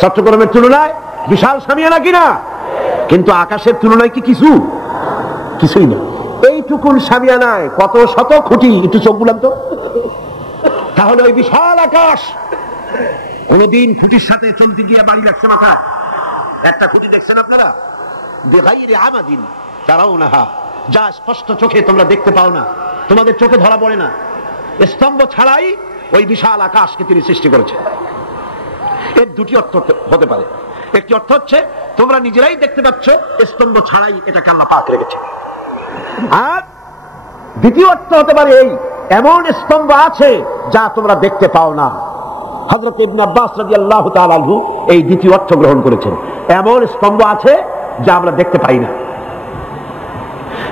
চট্টগ্রামের তুলনায় বিশাল সামিয়ানা কিনা, কিন্তু আকাশের তুলনায় কি কিছুই না। এইটুকুন সামিয়ানায় কত শত খুঁটি, একটু চোখ বুলাম তো। তাহলে ওই বিশাল আকাশ কোনদিন খুঁটির সাথে চলতে গিয়ে বাড়ি লাগছে মাথায়? একটা খুঁটি দেখছেন আপনারা? বেগাইরে আমাদিন তারাও না, যা স্পষ্ট চোখে তোমরা দেখতে পাও না, তোমাদের চোখে ধরা পড়ে না, স্তম্ভ ছাড়াই ওই বিশাল আকাশকে তিনি সৃষ্টি করেছেন। এর দুটি অর্থ হতে পারে। একটি অর্থ হচ্ছে তোমরা নিজেরাই দেখতে পাচ্ছ, স্তম্ভ ছাড়াই এটাকে আল্লাহ পাক রেখেছে। আর দ্বিতীয় অর্থ হতে পারে এই, এমন স্তম্ভ আছে যা তোমরা দেখতে পাও না। হযরত ইবনে আব্বাস রাদিয়াল্লাহু তাআলা আনহু এই দ্বিতীয় অর্থ গ্রহণ করেছেন, এমন স্তম্ভ আছে যা আমরা দেখতে পাই না।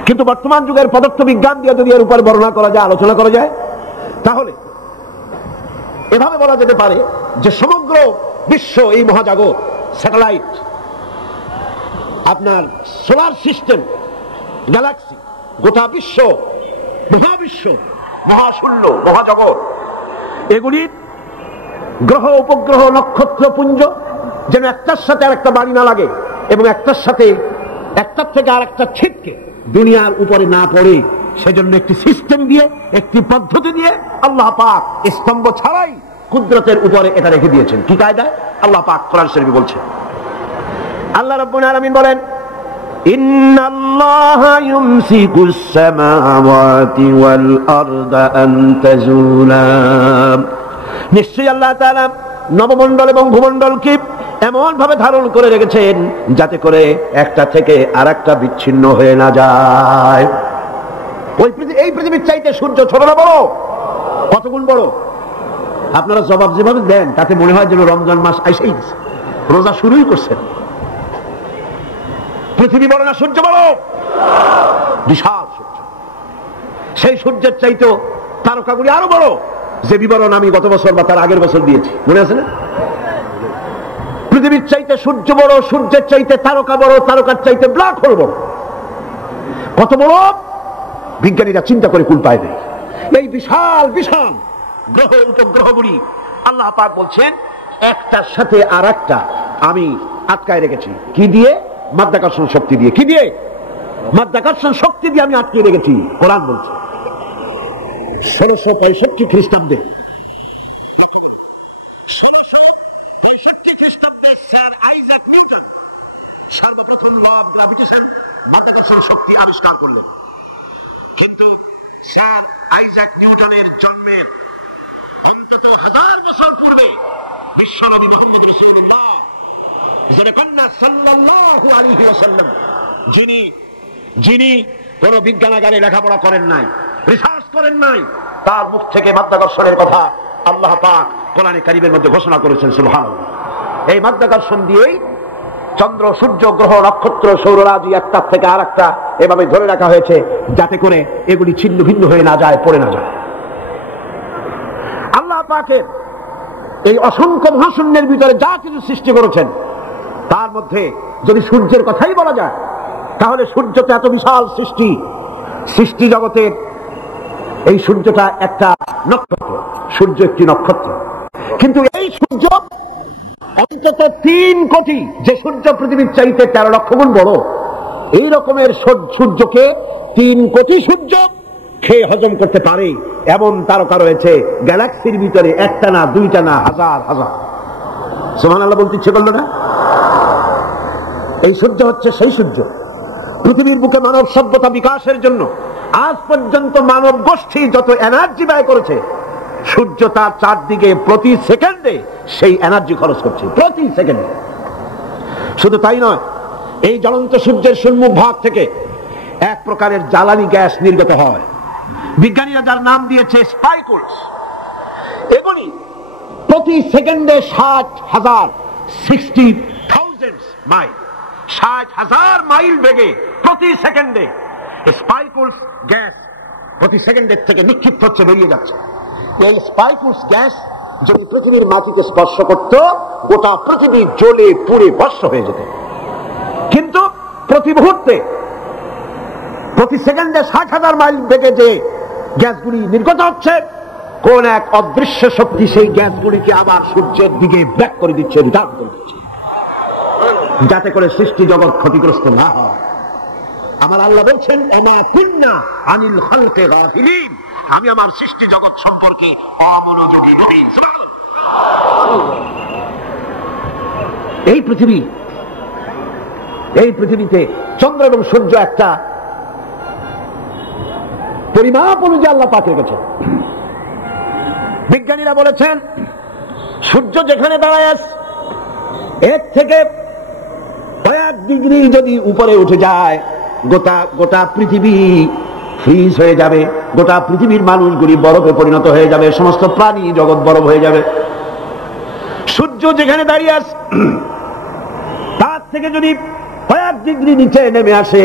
কিন্তু বর্তমান যুগের পদার্থ বিজ্ঞান দিয়ে যদি এর উপরে বর্ণনা করা যায়, আলোচনা করা যায়, তাহলে এভাবে বলা যেতে পারে যে সমগ্র বিশ্ব, এই মহাজাগত, স্যাটেলাইট, আপনার সোলার সিস্টেম, গ্যালাক্সি, গোটা বিশ্ব, মহাবিশ্ব, মহাশূন্য, মহাজগৎ, এগুলি গ্রহ, উপগ্রহ, নক্ষত্র পুঞ্জ যেন একটার সাথে আর একটা বাড়ি না লাগে এবং একটার সাথে, একটার থেকে আর একটা ছিটকে দুনিয়ার উপরে না পড়ে, সেজন্য একটি সিস্টেম দিয়ে, একটি পদ্ধতি দিয়ে আল্লাহ পাক স্তম্ভ ছাড়াই কুদরতের উপরে এটা রেখে দিয়েছেন। কি কায়দায়? আল্লাহ পাক কোরআন শরীফে বলছেন। আল্লাহ রাব্বুল আলামিন বলেন, ইন্নাল্লাহা ইউমসিকুস সামাওয়াতি ওয়াল আরদা আন তাজুলা, নিশ্চয়ই আল্লাহ তাআলা নবমণ্ডল এবং ভূমণ্ডলকে এমন ভাবে ধারণ করে রেখেছেন যাতে করে একটা থেকে আরেকটা বিচ্ছিন্ন হয়ে না যায়। এই পৃথিবীর চাইতে সূর্য ছোট না বড়? কত গুণ বড়? আপনারা জবাব যেভাবে দেন তাতে মনে হয় যেন রমজান মাস আইসেই গেছে, রোজা শুরুই করছেন। পৃথিবী বড় না সূর্য বড়? বিশাল সূর্য। সেই সূর্যের চাইতে তারকাগুলি আরো বড়, যে বিবরণ আমি গত বছর বা তার আগের বছর দিয়েছি, মনে আছে না? পৃথিবীর চাইতে সূর্য বড়, সূর্যের চাইতে তারকা বড়, তারকার চাইতে ব্ল্যাক হোল বড়। কত বড় বিজ্ঞানীরা চিন্তা করে কুল পায় নাই। এই বিশাল বিশাল গ্রহ, উপগ্রহগুলি আল্লাহ পাক বলছেন একটার সাথে আর একটা আমি আটকায় রেখেছি। কি দিয়ে? মাধ্যাকর্ষণ শক্তি দিয়ে। কি দিয়ে? মাধ্যাকর্ষণ শক্তি দিয়ে আমি আটকে রেখেছি। কোরআন বলছে 1665 খ্রিস্টাব্দে, 1665 খ্রিস্টাব্দে স্যার আইজাক নিউটন সর্বপ্রথম ল অফ গ্র্যাভিটেশন, মাধ্যাকর্ষণ শক্তি আবিষ্কার করলেন। কিন্তু স্যার আইজাক নিউটনের জন্মের অন্তত 1000 বছর পূর্বে বিশ্বনবী মুহাম্মদ রাসূলুল্লাহ সাল্লাল্লাহু আলাইহি ওয়াসাল্লাম, যিনি কোন বিজ্ঞানাগারে লেখাপড়া করেন নাই, রিসার্চ করেন নাই, তার মুখ থেকে মাধ্যাকর্ষণের কথা আল্লাহ পাক কোরআনে কারীমের মধ্যে ঘোষণা করেছেন। সুবহানাল্লাহ। এই মাধ্যাকর্ষণ দিয়েই চন্দ্র, সূর্য, গ্রহ, নক্ষত্র, সৌররাজি একটার থেকে আর একটা এভাবে ধরে রাখা হয়েছে যাতে করে এগুলি ছিন্ন ভিন্ন হয়ে না যায়, পড়ে না যায়। আল্লাহ পাকের এই অসংখ্য মহাশূন্যের ভিতরে যা কিছু সৃষ্টি করেছেন তার মধ্যে যদি সূর্যের কথাই বলা যায়, তাহলে সূর্যটা এত বিশাল সৃষ্টি জগতের, এই সূর্যটা একটা নক্ষত্র, সূর্য একটি নক্ষত্র। কিন্তু এই সূর্য অন্তত 3 কোটি, যে সূর্য পৃথিবীর চাইতে 13 লক্ষ গুণ বড়, এই রকমের সূর্যকে 3 কোটি সূর্য খেয়ে হজম করতে পারে এমন তারকা রয়েছে গ্যালাক্সির ভিতরে, একটা না, দুইটা না, হাজার হাজার। সুবহানাল্লাহ বলতে ইচ্ছে করলো না? এই সূর্য হচ্ছে সেই সূর্য। পৃথিবীর বুকে মানব সভ্যতা বিকাশের জন্য আজ পর্যন্ত মানব গোষ্ঠী যত এনার্জি ব্যয় করেছে, সূর্য তার চারদিকে প্রতি সেকেন্ডে সেই এনার্জি খরচ করছে, প্রতি সেকেন্ডে। শুধু তাই নয়, এই জ্বলন্ত সূর্যের সম্মুখ ভাগ থেকে এক প্রকারের জ্বালানি গ্যাস নির্গত হয়, বিজ্ঞানীরা যার নাম দিয়েছে স্পাইকুলস। এগুলি প্রতি সেকেন্ডে 60,000 মাইল, 60,000 মাইল বেগে প্রতি সেকেন্ডে স্পাইকুলস গ্যাস প্রতি সেকেন্ডের থেকে নিক্ষিপ্ত হচ্ছে, বেরিয়ে যাচ্ছে। এই স্পাইকুলস গ্যাস যদি পৃথিবীর মাটিকে স্পর্শ করত, গোটা পৃথিবী জ্বলে পুড়ে ভস্ম হয়ে যেত। কিন্তু প্রতি মুহূর্তে, প্রতি সেকেন্ডে 60,000 মাইল বেগে যে গ্যাসগুলি নির্গত হচ্ছে, কোন এক অদৃশ্য শক্তি সেই গ্যাসগুলিকে আবার সূর্যের দিকে ব্যাক করে দিচ্ছে, রিটার্ন করে দিচ্ছে, যাতে করে সৃষ্টি জগৎ ক্ষতিগ্রস্ত না হয়। আমার আল্লাহ বলছেন, ওমা কুন্না আনিল খালকি গাফিলিন, আমি আমার সৃষ্টি জগৎ সম্পর্কে অমনোযোগী নই। এই পৃথিবীতে চন্দ্র এবং সূর্য একটা পরিমাপ অনুযায়ী আল্লাহ পাক রেখেছেন। বিজ্ঞানীরা বলেছেন, সূর্য যেখানে দাঁড়ায় আছে এর থেকে কয়েক ডিগ্রি যদি উপরে উঠে যায়, গোটা পৃথিবী ফ্রিজ হয়ে যাবে, গোটা পৃথিবীর মানুষগুলি বরফে পরিণত হয়ে যাবে, সমস্ত প্রাণী জগৎ বরফ হয়ে যাবে। সূর্য যেখানে দাঁড়িয়ে আছে তার থেকে যদি কয়েক ডিগ্রি নিচে নেমে আসে,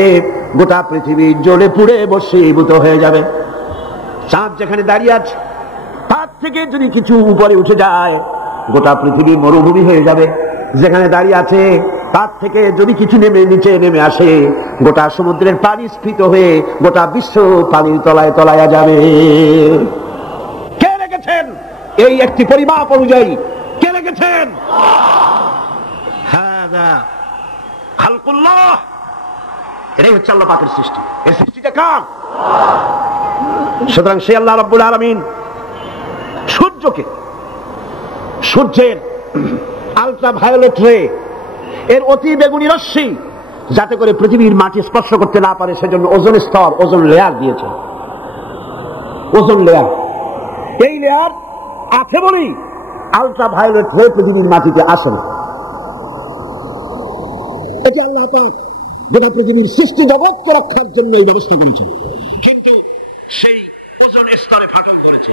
গোটা পৃথিবী জ্বলে পুড়ে বশীভূত হয়ে যাবে। চাঁদ যেখানে দাঁড়িয়ে আছে তার থেকে যদি কিছু উপরে উঠে যায়, গোটা পৃথিবী মরুভূমি হয়ে যাবে। যেখানে দাঁড়িয়ে আছে তার থেকে যদি কিছু নিচে নেমে আসে, গোটা সমুদ্রের পানি স্ফীত হয়ে গোটা বিশ্ব পানির তলায় তলায় যাবে। কে রেখেছেন এই একটি পরিমাপ অনুযায়ী? কে রেখেছেন? হাযা খালকুল্লাহ, এটাই হচ্ছে আল্লাহ পাকের সৃষ্টি। এই সৃষ্টিটা কার? সুতরাং সে আল্লাহ রাব্বুল আলামিন সূর্যের আলট্রা ভায়োলেট রে, এর অতি বেগুনি রশ্মি, যাতে করে পৃথিবীর মাটি স্পর্শ করতে না পারে সেজন্য ওজোন স্তর, ওজোন লেয়ার দিয়েছে। ওজোন লেয়ার, এই লেয়ার আছে বলেই আলট্রা ভায়োলেট রে পৃথিবীর মাটিতে আসে না। এটা আল্লাহ পাক যেটা পৃথিবীর সৃষ্টি জগৎকে রক্ষার জন্য এই ব্যবস্থা করেছেন, কিন্তু সেই ওজোন স্তরে ফাটল ধরেছে।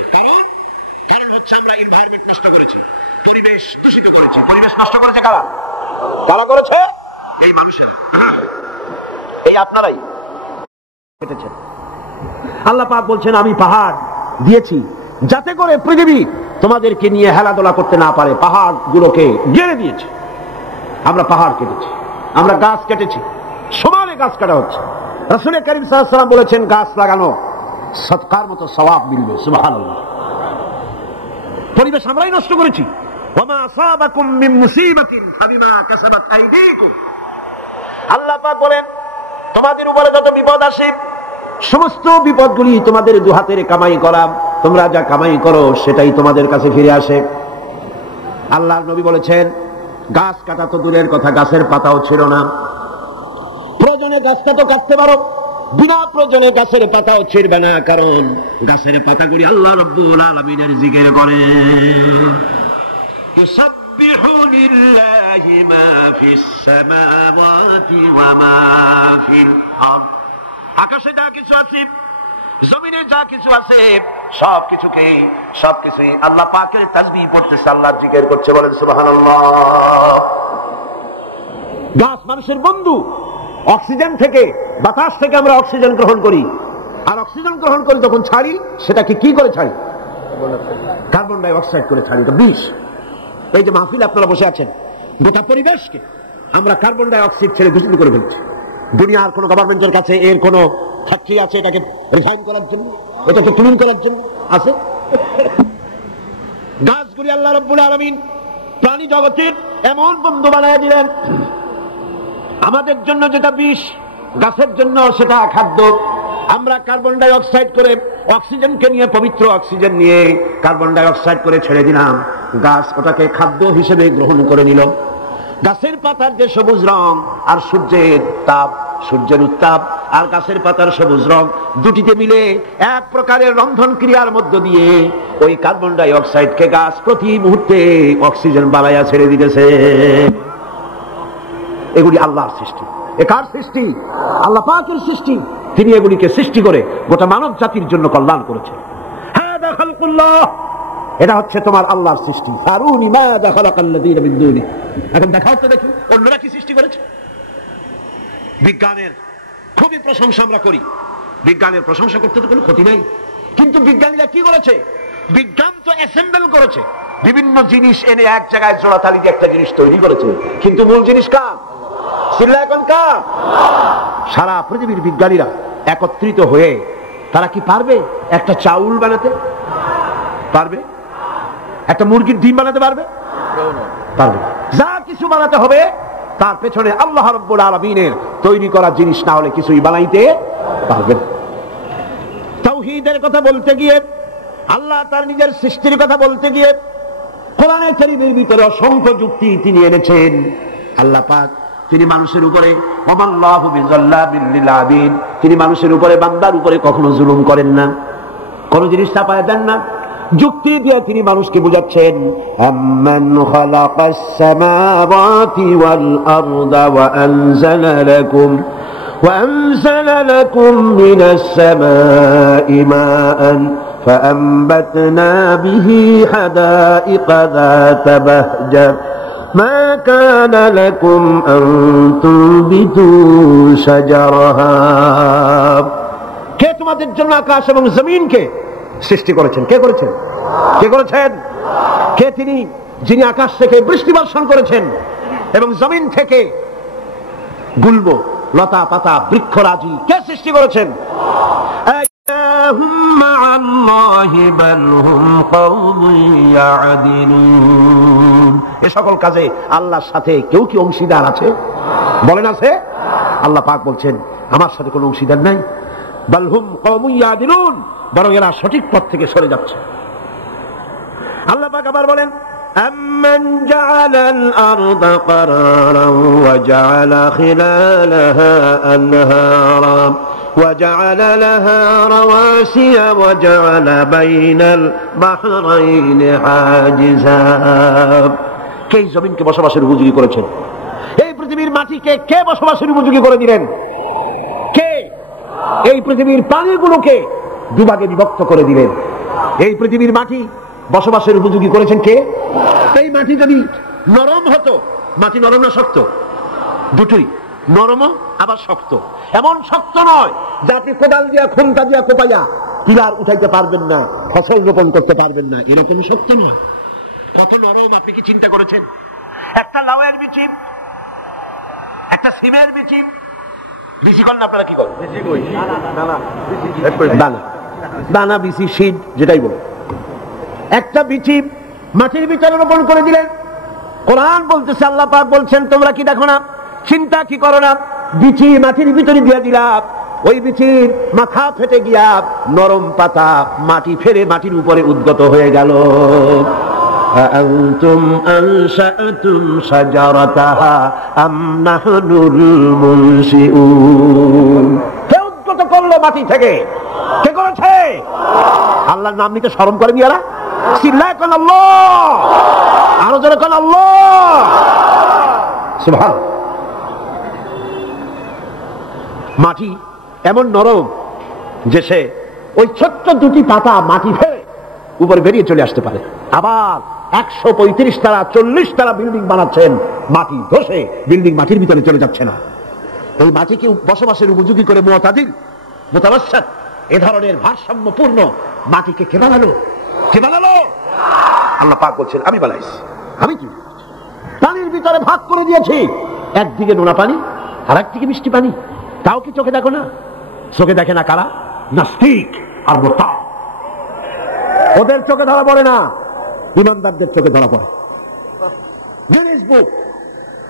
কারণ হচ্ছে আমরা এনভায়রনমেন্ট নষ্ট করেছি, পরিবেশ দূষিত করেছি। পরিবেশ নষ্ট করেছে কারা? কারা করেছে? এই মানুষেরা, এই আপনারাই কেটেছেন। আল্লাহ পাক বলছেন, আমি পাহাড় দিয়েছি যাতে করে পৃথিবী তোমাদেরকে নিয়ে হেলাদোলা করতে না পারে। পাহাড় গুলোকে গেড়ে দিয়েছে। আমরা পাহাড় কেটেছি, আমরা গাছ কেটেছি, সমানে গাছ কাটা হচ্ছে। রাসূল কারীম সাল্লাল্লাহু আলাইহি ওয়াসাল্লাম বলেছেন, গাছ লাগানো সদকার মতো সওয়াব মিলবে। সুবহানাল্লাহ। পরিবেশ আমরাই নষ্ট করেছি। ওমা আসাবাকুম মিন মুসিবাতিন ফাবিমা কাসাবাত আইদিকুম, আল্লাহ পাক বলেন, তোমাদের উপরে যত বিপদ আসে সমস্ত বিপদগুলি তোমাদের দুহাতের কামাই করা, তোমরা যা কামাই করো সেটাই তোমাদের কাছে ফিরে আসে। আল্লাহর নবী বলেছেন, গাছ কাটা তো দূরের কথা, গাছের পাতাও ছিল না। প্রয়োজনে গাছটা তো কাটতে পারো, বিনা প্রয়োজনে গাছের পাতাও ছিড়বে না, কারণ গাছের পাতাগুলি আল্লাহ রাব্বুল আলামিনের জিকির করে। ইউসাব্বিহু লিল্লাহি মা ফিস সামাওয়াতি ওয়া মা ফিল আরদ, আকাশে যা কিছু আছে, জমিনে যা কিছু আছে, সবকিছুই আল্লাহ পাকের তাসবিহ পড়তেছে, আল্লাহর জিকির করছে। বলেন সুবহানাল্লাহ। গাছ মানুষের বন্ধু। অক্সিজেন থেকে, বাতাস থেকে আমরা অক্সিজেন গ্রহণ করি, আর অক্সিজেন গ্রহণ করি যখন ছাড়ি, সেটাকে কি করে ছাড়ি? কার্বন ডাই অক্সাইড করে ছাড়ি। তো বিষ। এই যে মাহফিলে আপনারা বসে আছেন, গোটা পরিবেশকে আমরা কার্বন ডাই অক্সাইড ছেড়ে দূষিত করে ফেলছি। দুনিয়ার কোন গভর্নমেন্টের কাছে এর কোন ফ্যাক্টরি আছে এটাকে রিফাইন করার জন্য, এটাকে ক্লিন করার জন্য? আছে? গাছগুলি আল্লাহ রাব্বুল আলামিন প্রাণী জগতের এমন বন্ধু বানায় দিলেন, আমাদের জন্য যেটা বিষ, গাছের জন্য সেটা খাদ্য। আমরা কার্বন ডাই অক্সাইড করে অক্সিজেনকে নিয়ে, পবিত্র অক্সিজেন নিয়ে কার্বন ডাই অক্সাইড করে ছেড়ে দিলাম, গাছ ওটাকে খাদ্য হিসেবে গ্রহণ করে নিল। গাছের পাতার যে সবুজ রং আর সূর্যের তাপ, সূর্যের উত্তাপ আর গাছের পাতার সবুজ রং, দুটিতে মিলে এক প্রকারের রন্ধন ক্রিয়ার মধ্য দিয়ে ওই কার্বন ডাই অক্সাইডকে গাছ প্রতি মুহূর্তে অক্সিজেন বাড়াইয়া ছেড়ে দিতেছে। এগুলি আল্লাহর সৃষ্টি। এ কার সৃষ্টি? আল্লাহ পাকের সৃষ্টি। তিনি এগুলিকে সৃষ্টি করে গোটা মানব জাতির জন্য কল্যাণ করেছেন। হাদা খালকুল্লাহ, এটা হচ্ছে তোমার আল্লাহর সৃষ্টি। ফারুনি মাযা খালাকাল্লাযীনা মিন দুনি, এখন দেখাও তো দেখি অন্যরা কি সৃষ্টি করেছে। বিজ্ঞানের খুবই প্রশংসা আমরা করি, বিজ্ঞানের প্রশংসা করতে তো কোনো ক্ষতি নেই, কিন্তু বিজ্ঞানীরা কি করেছে? বিজ্ঞান তো অ্যাসেম্বল করেছে, বিভিন্ন জিনিস এনে এক জায়গায় জোড়াতালি দিয়ে একটা জিনিস তৈরি করেছে, কিন্তু মূল জিনিস কার? সিল্লা এখন কার? সারা পৃথিবীর বিজ্ঞানীরা একত্রিত হয়ে তারা কি পারবে একটা চাউল বানাতে? পারবে? একটা মুরগির ডিম বানাতে পারবে? পারবে। যা কিছু বানাতে হবে তার পেছনে আল্লাহ রাব্বুল আলামিনের তৈরি করা জিনিস না হলে কিছুই বানাইতে পারবে না। তাওহীদের কথা বলতে গিয়ে, আল্লাহ তার নিজের সৃষ্টির কথা বলতে গিয়ে কোরআনে কারীমের ভিতরে অসংখ্য যুক্তি তিনি এনেছেন। আল্লাহ পাক তিনি মানুষের উপরে ওয়াল্লাহু বিযাল্লামিল লিল আবিদ, তিনি মানুষের উপরে বান্দার উপরে কখনো জুলুম করেন না, কোন জিনিস চাপায় দেন না। যুক্তি দিয়ে তিনি মানুষকে বুঝাচ্ছেন, আম্মান খালাকাস সামাওয়াতি ওয়াল আরদা ওয়া আনজালা লাকুম মিনাস সামাই মাআন فأنبتنا به حدائق ذات بهجة ما كان لكم أن تنبتوا شجرها। কে তোমাদের জন্য আকাশ এবং জমিনকে সৃষ্টি করেছেন? কে করেছেন? কে করেছেন? কে তিনি যিনি আকাশ থেকে বৃষ্টি বর্ষণ করেছেন এবং জমিন থেকে গুল্ম লতা পাতা বৃক্ষরাজি কে সৃষ্টি করেছেন? এ সকল কাজে আল্লাহর সাথে কেউ কি অংশীদার আছে? বলেন আছে? আল্লাহ পাক বলছেন আমার সাথে কোনো অংশীদার নাই। বাল হুম কওমুন ইয়াদিলুন, বরং এরা সঠিক পথ থেকে সরে যাচ্ছে। আল্লাহ পাক আবার বলেন, আম্মান জাআলাল আরদা কারারান ওয়া জাআলা খিলালাহা আনহারা وجعل لها رواسي وجعل بين البحرين حاجزا। কে জমিনকে বসবাসের উপযোগী করেছেন? এই পৃথিবীর মাটিকে কে বসবাসের উপযোগী করে দিলেন? কে? এই পৃথিবীর পানিগুলোকে দুভাগে বিভক্ত করে দিলেন। এই পৃথিবীর মাটি বসবাসের উপযোগী করেছেন কে? এই মাটি যদি নরম হতো, মাটি নরম না শক্ত? দুটোই, নরম আবার শক্ত। এমন শক্ত নয় যে আপনি কোদাল দিয়া খুন্তা দিয়া কোপাইয়া পিলার উঠাইতে পারবেন না, ফসল রোপণ করতে পারবেন না, এরকম শক্ত নয়। কত নরম আপনি কি চিন্তা করেছেন? একটা লাউয়ের বিচি, একটা সিমের বিচি, বিচি করেন আপনারা কি করেন? দানা, দানা বিচি সিড যেটাই বল, একটা বিচি মাটির ভিতরে রোপণ করে দিলেন। কোরআন বলতেছে, আল্লাহ পাক বলছেন তোমরা কি দেখো না, চিন্তা কি করো না, বিচি মাটির ভিতরে দিয়ে দিলাম, ওই বিচির মাথা ফেটে গিয়া নরম পাতা মাটি ফেরে মাটির উপরে উদ্গত হয়ে গেল। আনতুম আনশাতুম শাজারাতাহা আম নাহনুল মুনশিউন। কে উদ্গত করলো মাটি থেকে? কে করেছে? আল্লাহর নাম নিতে শরম করেনি এরা? চিল্লায় কোন আল্লাহ, আরো জোরে কোন আল্লাহ। সুবহানাল্লাহ। মাটি এমন নরম যে সে ওই ছোট্ট দুটি পাতা মাটি ফেলে উপরে বেরিয়ে চলে আসতে পারে। আবার 135 তালা 40 তালা বিল্ডিং বানাচ্ছেন, মাটি ধসে বিল্ডিং মাটির ভিতরে চলে যাচ্ছে না। এই মাটিকে বসবাসের উপযোগী করে মুতাদিল মুতাওয়াসসিত এ ধরনের ভারসাম্যপূর্ণ মাটিকে কে বানালো? কে বানালো? আল্লাহ পাক বলছেন আমি বানাইছি। আমি কি পানির ভিতরে ভাগ করে দিয়েছি, একদিকে নোনা পানি আর একদিকে মিষ্টি পানি। তাও কি চোখে দেখো না? চোখে দেখে না কারা? নাস্তিক আর মুরতাদ। ওদের চোখে ধরা পড়ে না, ইমানদারদের চোখে ধরা পড়ে। গিনেস বুক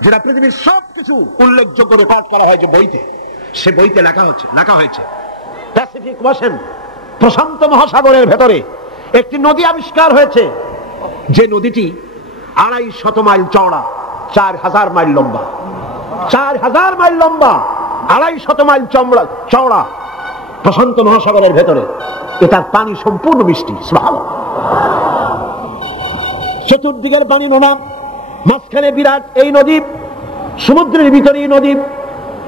যেটা পৃথিবীর সবকিছু উল্লেখযোগ্য রেকর্ড করা হয়েছে বইতে, সে বইতে লেখা হয়েছে প্যাসিফিক ওশেন, প্রশান্ত মহাসাগরের ভেতরে একটি নদী আবিষ্কার হয়েছে, যে নদীটি 250 মাইল চওড়া, 4000 মাইল লম্বা। 4000 মাইল লম্বা, 250 মাইল চওড়া প্রশান্ত মহাসাগরের ভেতরে। এটার পানি সম্পূর্ণ মিষ্টি। সুবহানাল্লাহ। চতুর্দিকের পানি নোনা, মাঝখানে বিরাট এই নদী, সমুদ্রের ভিতরে এই নদী,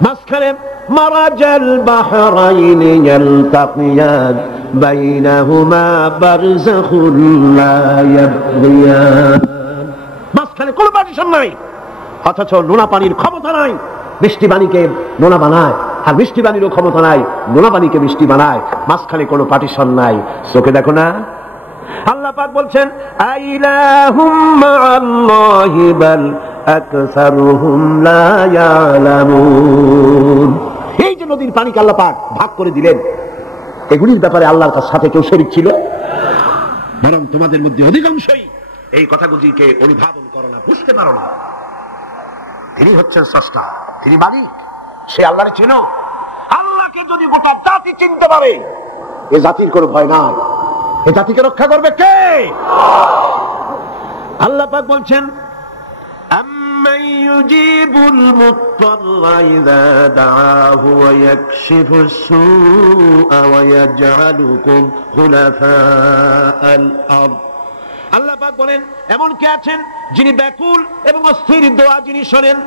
মাঝখানে মারাজাল বাহরাইনি ইয়ালতাকিয়ান বাইনাহুমা বারযাখুন লা ইয়াবগিয়ান। মাঝখানে কোনো পার্টিশন নাই, অথচ নোনা পানির ক্ষমতা নাই মিষ্টি পানিকে নোনা বানায়, আর মিষ্টি পানিরও ক্ষমতা নাই নোনা পানিকে মিষ্টি বানায়। মাঝখানে কোনো পার্টিশন নাই। চোখে দেখো না? আল্লাহ পাক বলছেন আইলাহুম মাআল্লাহি বাল আকসারুহুম লা ইয়ালামুন। এই যে নদীর পানিকে আল্লাহ পাক ভাগ করে দিলেন, এগুলির ব্যাপারে আল্লাহর সাথে কেউ শরীক ছিল? বরং তোমাদের মধ্যে অধিকাংশই এই কথাগুলিকে অনুধাবন করো না, বুঝতে পারো না। তিনি হচ্ছেন স্রষ্টা, তিনি মালিক, সে আল্লাহরে চেনো। আল্লাহকে যদি গোটা জাতি চিনতে পারে, এ জাতির কোনো ভয় নাই। এ জাতিকে রক্ষা করবে কে? আল্লাহ পাক বলছেন, أَمَّنْ يُجِيبُ الْمُضْطَرَّ إِذَا دَعَاهُ وَيَكْشِفُ السُّوءَ وَيَجْعَلُكُمْ خُلَفَاءَ الْأَرْضِ। আল্লাহ পাক বলেন, এমন কে আছেন যিনি ব্যাকুল এবং অস্থির দোয়া যিনি শোনেন,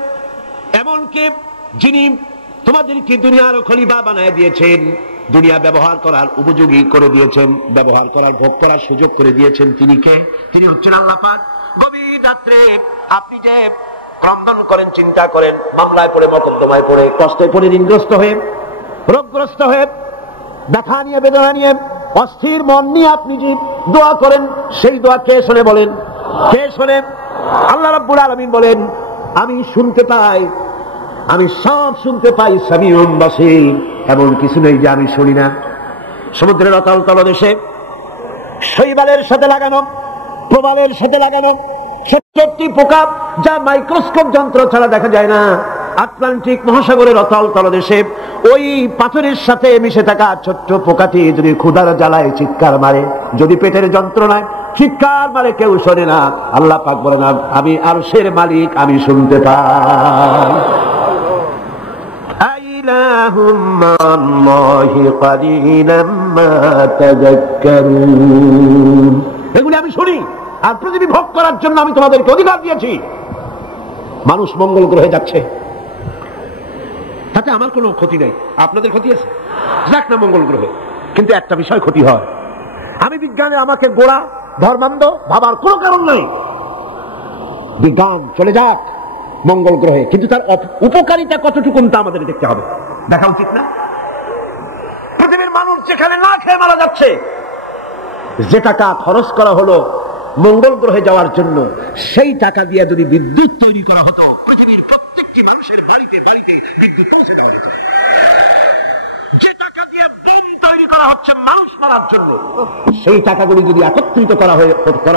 এমন কে যিনি তোমাদেরকে দুনিয়ার খলিফা বানায় দিয়েছেন, দুনিয়া ব্যবহার করার উপযোগী করে দিয়েছেন, ব্যবহার করার ভোগ করার সুযোগ করে দিয়েছেন। তিনি কে? তিনি হচ্ছেন আল্লাহ পাক। গভীর রাত্রে আপনি যে ক্রন্দন করেন, চিন্তা করেন, মামলায় পড়ে, মকদ্দমায় পড়ে, কষ্টে পড়ে, ঋণগ্রস্ত হয়ে, রোগগ্রস্ত হয়ে, ব্যথা নিয়ে, বেদনা নিয়ে, অস্থির মন নিয়ে আপনি যে দোয়া করেন, সেই দোয়া কে শোনে বলেন? কে শোনে? আল্লাহ রাব্বুল আলামিন বলেন, আমি শুনতে পাই, আমি সব শুনতে পাই, সামিউন বাসীর, এমন কিছু নেই যে আমি শুনি না। সমুদ্রের অতল তলদেশে শৈবালের সাথে লাগানো, প্রবালের সাথে লাগানো ছোট্ট পোকা, যা মাইক্রোস্কোপ যন্ত্র ছাড়া দেখা যায় না, আটলান্টিক মহাসাগরের অতল তলদেশে ওই পাথরের সাথে মিশে থাকা ছোট্ট পোকাটি যদি ক্ষুধার জ্বালায় চিৎকার মারে, যদি পেটের যন্ত্রণায় চিৎকার মারে, কেউ শোনে না। আল্লাহ পাক বলেন, আমি আরশের মালিক, আমি শুনতে পাই। আইলাহুম মাল্লাহি কালিলাম মা তাযাক্কারুন। এগুলি আমি শুনি, আর পৃথিবী ভোগ করার জন্য আমি তোমাদেরকে অধিকার দিয়েছি। মানুষ মঙ্গল গ্রহে যাচ্ছে, তাতে আমার কোনো ক্ষতি নেই, আপনাদের ক্ষতি আছে, যাক না মঙ্গল গ্রহে। কিন্তু একটা বিষয় ক্ষতি হয়, আমি বিজ্ঞানে আমাকে গোড়া ধর্মান্ধ ভাবার কোনো কারণ নেই। বিজ্ঞান চলে যাক মঙ্গল গ্রহে, কিন্তু তার উপকারিতা কতটুকু তা আমাদের দেখতে হবে, দেখা উচিত না? পৃথিবীর মানুষ যেখানে না খেয়ে মারা যাচ্ছে, যে টাকা খরচ করা হলো মঙ্গল গ্রহে যাওয়ার জন্য, সেই টাকা দিয়ে যদি বিদ্যুৎ তৈরি করা হতো, পৃথিবীর প্রত্যেকটি মানুষের বাড়িতে বাড়িতে বিদ্যুৎ পৌঁছে দেওয়া হতো। যে টাকা দিয়ে বোম তৈরি করা হচ্ছে মানুষ মারার জন্য, সেই টাকাগুলি যদি একত্রিত করা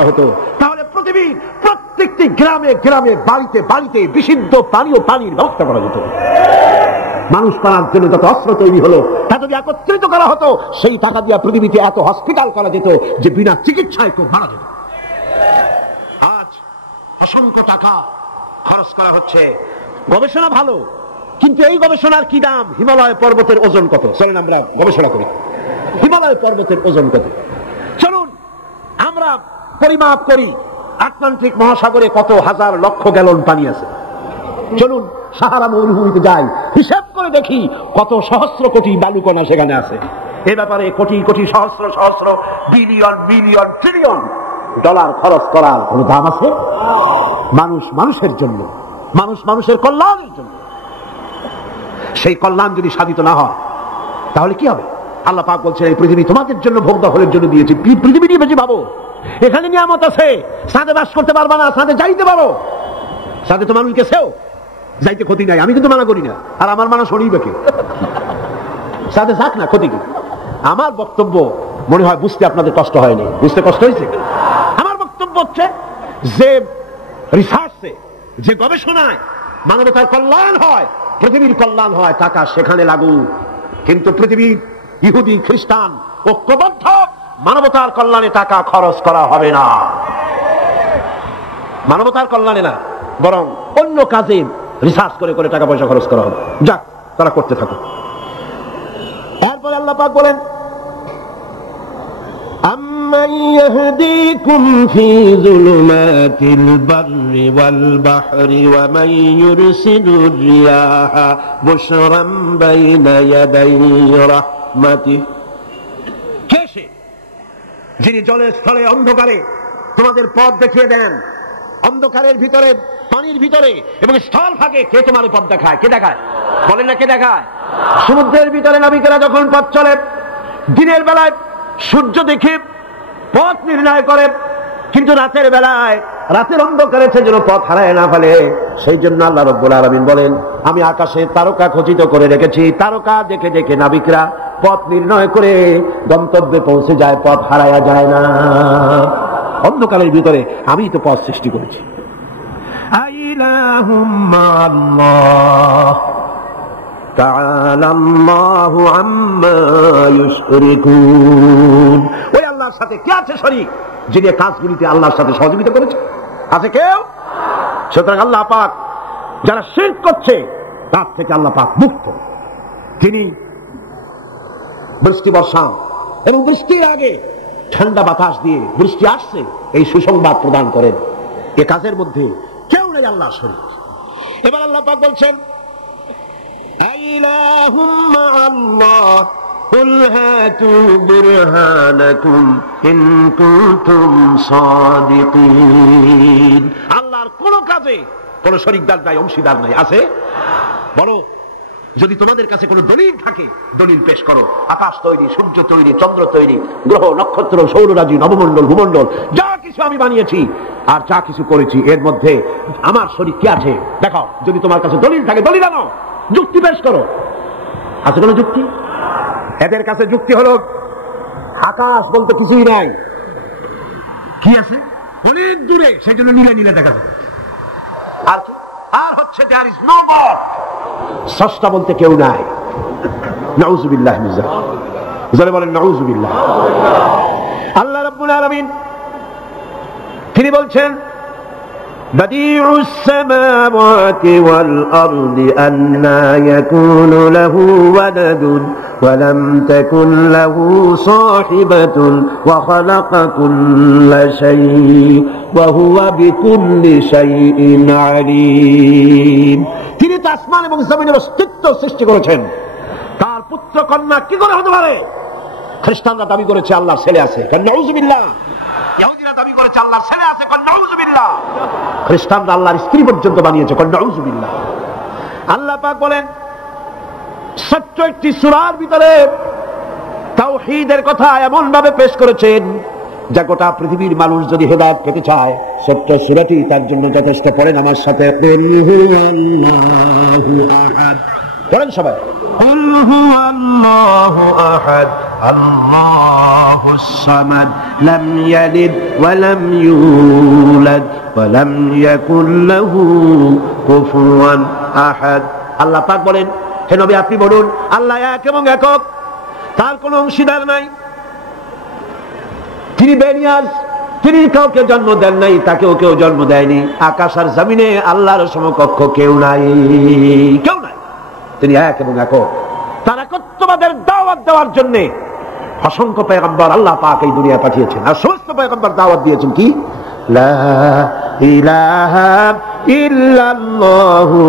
হতো, তাহলে পৃথিবীর প্রত্যেকটি গ্রামে গ্রামে, বাড়িতে বাড়িতে বিশুদ্ধ পানীয় পানির ব্যবস্থা করা যেত। মানুষ মারার জন্য যত অস্ত্র তৈরি হলো, তা যদি একত্রিত করা হতো, সেই টাকা দিয়ে পৃথিবীতে এত হসপিটাল করা যেত যে বিনা চিকিৎসায় খুব মারা যেত। আজ অসংখ্য টাকা খরচ করা হচ্ছে, গবেষণা ভালো, কিন্তু এই গবেষণার কি দাম? হিমালয় পর্বতের ওজন কত? চলেন আমরা গবেষণা করি, হিমালয় পর্বতের ওজন কত। চলুন আমরা পরিমাপ করি, আটলান্টিক মহাসাগরে কত হাজার লক্ষ গ্যালন পানি আছে। চলুন সাহারা মরুভূমিতে যাই, হিসাব করে দেখি কত সহস্র কোটি বালুকণা সেখানে আছে। এ ব্যাপারে কোটি কোটি সহস্র সহস্র বিলিয়ন মিলিয়ন ট্রিলিয়ন ডলার খরচ করার কোন দাম আছে? মানুষ মানুষের জন্য, মানুষ মানুষের কল্যাণের জন্য। সেই কল্যাণ যদি সাধিত না হয়, তাহলে কি হবে? আল্লাহ পাক বলছেন, এই পৃথিবী তোমাদের জন্য ভোগ দখলের জন্য দিয়েছি। পৃথিবী নিয়ে বেশি ভাবো, এখানে নিয়ামত আছে, সাথে বাস করতে পারবা না, সাথে যাইতে পারো, সাথে তো মানুষ গেছেও, যাইতে ক্ষতি নাই, আমি কিন্তু মানা করি না, আর আমার মানা শরীর কে সাথে যাক না, ক্ষতি কি? আমার বক্তব্য মনে হয় বুঝতে আপনাদের কষ্ট হয়নি, বুঝতে কষ্ট হয়েছে? আমার বক্তব্য হচ্ছে যে রিসার্চে, যে গবেষণায় মানবতার কল্যাণ হয়, পৃথিবীর কল্যাণ হয়, টাকা সেখানে লাগুক। কিন্তু পৃথিবীর ইহুদি খ্রিস্টান ঐক্যবদ্ধ মানবতার কল্যাণে টাকা খরচ করা হবে না, মানবতার কল্যাণে না, বরং অন্য কাজে রিসার্চ করে করে টাকা পয়সা খরচ করা হবে। যাক, তারা করতে থাকুক। এরপরে আল্লাহ পাক বলেন, আম্মান ইয়াহদিকুম ফি যুলুমাতিল বাররি ওয়াল বাহরি ওয়া মান ইউরসিলুর রিয়াহা বুশরাম বাইনা ইয়াদাই রাহমাতিহি। কে সে যিনি জলে স্থলে অন্ধকারে তোমাদের পথ দেখিয়ে দেন, অন্ধকারের ভিতরে, পানির ভিতরে এবং স্থল ভাগে কে তোমার পথ দেখায়? কে দেখায়? বলেন না, কে দেখায়? সমুদ্রের ভিতরে নাবিকেরা যখন পথ চলে, দিনের বেলায় সূর্য দেখে পথ নির্ণয় করে, কিন্তু রাতের বেলায় রাতের অন্ধকারে সে যেন পথ হারায় না ফেলে। সেই জন্য আল্লাহ রাব্বুল আলামিন বলেন, আমি আকাশে তারকা খচিত করে রেখেছি, তারকা দেখে দেখে নাবিকরা পথ নির্ণয় করে গন্তব্যে পৌঁছে যায়, পথ হারায়া যায় না। অন্ধকারের ভিতরে আমি তো পথ সৃষ্টি করেছি। আইলাহুম মাআল্লাহ তাআলা আল্লাহু আম্মা ইউশরিকুন। ওই আল্লাহর সাথে কে আছে শরীক, যিনি কাজগুলিতে আল্লাহর সাথে সহযোগিতা করেছে? আছে কেউ? সুতরাং আল্লাহ পাক যারা শিরক করছে তার থেকে আল্লাহ পাক মুক্ত। তিনি বৃষ্টি বর্ষান এবং বৃষ্টির আগে ঠান্ডা বাতাস দিয়ে বৃষ্টি আসছে এই সুসংবাদ প্রদান করেন। এ কাজের মধ্যে কেউ নেই আল্লাহর শরীক। এবার আল্লাহ পাক বলছেন, আইলাহুম্মা আল্লাহ কুল হাতু বুরহানাকুম ইন কুনতুম সাদিকিন। আল্লাহর কোন কাজে কোন শরীকদার নাই, অংশীদার নাই। আছে? বলো, যদি তোমাদের কাছে কোনো দলিল থাকে দলিল পেশ করো। আকাশ তৈরি, সূর্য তৈরি, চন্দ্র তৈরি, গ্রহ নক্ষত্র, সৌররাজি, নবমণ্ডল, ভূমণ্ডল, যা কিছু আমি বানিয়েছি আর যা কিছু করেছি এর মধ্যে আমার শরীক কে আছে দেখাও। যদি তোমার কাছে দলিল থাকে দলিল আনো, যুক্তি পেশ করো। আছে কোনো যুক্তি? এদের কাছে যুক্তি হলো আকাশ বলতে কিছুই নাই। কি আছে? অনেক দূরে, সেই জন্য নীলে নীলে দেখা যায়। আর কি? আর হচ্ছে there is no God, স্রষ্টা বলতে কেউ নাই। নাউযুবিল্লাহ মিন যালিক। যারা বলেন নাউযুবিল্লাহ। আল্লাহ রাব্বুল আলামিন তিনি বলছেন, বাদিউস সামাওয়াতি ওয়াল আরদি আন্না ইয়াকুনু লাহু ওয়ালাদুন ওয়া লাম তাকুন লাহু সাহিবাতুন ওয়া খালাকা কুল্লা শাইইন ওয়া হুয়া বিকুল্লি শাইইন আলীম। তিনি তো আসমান এবং জমিনের অস্তিত্ব সৃষ্টি করেছেন, তার পুত্র কন্যা কি করে হতে পারে? খ্রিস্টানরা দাবি করেছে আল্লাহর ছেলে আছে, নাউযুবিল্লাহ। ইহুদিরা দাবি করেছে আল্লাহর ছেলে আছে, নাউযুবিল্লাহ। খ্রিস্টানরা আল্লাহর স্ত্রী পর্যন্ত বানিয়েছে, নাউযুবিল্লাহ। আল্লাহ পাক বলেন 70টি সূরার ভিতরে তাওহীদের কথা এমন ভাবে পেশ করেছেন যা গোটা পৃথিবীর মানুষ যদি হেদায়েত পেতে চায়, ছোট্ট সূরাটি তার জন্য যথেষ্ট। পড়েন আমার সাথে, কুল হুয়াল্লাহু আহাদ। পড়েন সবাই, কুল হুয়াল্লাহু আহাদ আল্লাহুস সামাদ লাম ইয়ালিদ ওয়া লাম ইউলাদ ওয়া লাম ইয়াকুল লাহু কুফুয়ান আহাদ। আল্লাহ পাক বলেন, হে নবী আপনি বলুন, আল্লাহ এক এবং একক, তার কোনো অংশীদার নাই, তিনি বেনিয়াজ, তিনি কাউকে জন্ম দেন নাই, তাকেও কেউ জন্ম দেয়নি। আকাশ আর জমিনে আল্লাহর সমকক্ষ কেউ নাই, কেউ নাই। তিনি এক এবং একক। তার একত্ববাদের দাওয়াত দেওয়ার জন্য অসংখ্য পয়গম্বর আল্লাহ পাক এই দুনিয়া পাঠিয়েছেন। আর সমস্ত পয়গম্বর দাওয়াত দিয়েছেন কি? লা ইলাহা ইল্লাল্লাহু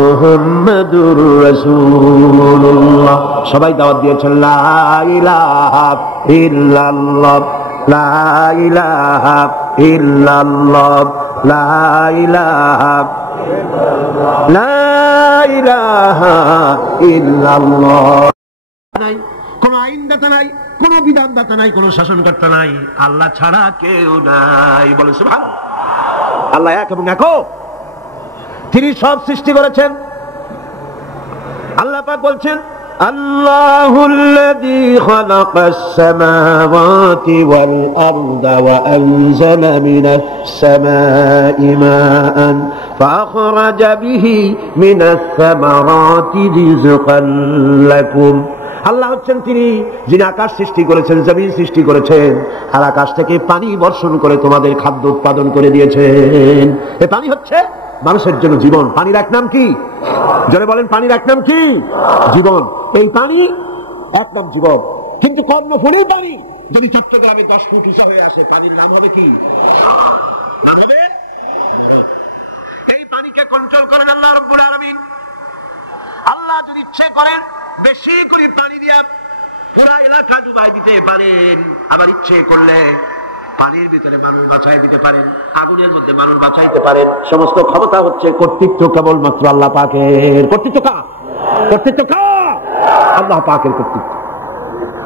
মুহাম্মাদুর রাসূলুল্লাহ। সবাই দাওয়াত দিয়েছেন লা ইলাহা ইল্লাল্লাহ, লা ইলাহা ইল্লাল্লাহ, লা ইলাহা লা ইলাহা ইল্লাল্লাহ। নাই কোন আইনদাতা নাই, কোন বিধানদাতা নাই, কোন শাসনকর্তা নাই, আল্লাহ ছাড়া কেউ নাই। বলে সুবহানাল্লাহ। আল্লাহ এক এবং একক, তিনি সব সৃষ্টি করেছেন। আল্লাহ পাক বলছেন, আল্লাহুল্লাযী খালাকাস সামাওয়াতি ওয়াল আরদা ওয়া আনজালা মিনাস সামাই মাআন ফাআখরাজা বিহি মিনাস সামারাতি রিজকান লাকুম। আল্লাহ হচ্ছেন তিনি যিনি আকাশ সৃষ্টি করেছেন, জমিন সৃষ্টি করেছেন, আর আকাশ থেকে পানি বর্ষণ করে তোমাদের খাদ্য উৎপাদন করে দিয়েছেন। এই পানি হচ্ছে মানুষের জন্য জীবন। পানির এক নাম কি? যারা বলেন পানির এক নাম কি? জীবন। এই পানি এক নাম জীবন। কিন্তু কর্ণফুলী পানি যদি চট্টগ্রামে 10 ফুট উঁচা হয়ে আসে, পানির নাম হবে কি? নাম হবে মরণ। এই পানিকে কন্ট্রোল করেন আল্লাহ রাব্বুল আলামিন। আল্লাহ যদি ইচ্ছে করেন বেশি করে পানি দিয়া পুরা এলাকা ডুবাই দিতে পারেন, আবার ইচ্ছে করলে পানির ভিতরে মানুষ বাঁচাই দিতে পারেন, আগুনের মধ্যে মানুষ বাঁচাইতে পারেন। সমস্ত ক্ষমতা হচ্ছে, কর্তৃত্ব কেবলমাত্র আল্লাহ পাকের। কর্তৃত্ব কার? কর্তৃত্ব কার? আল্লাহ পাকের কর্তৃত্ব।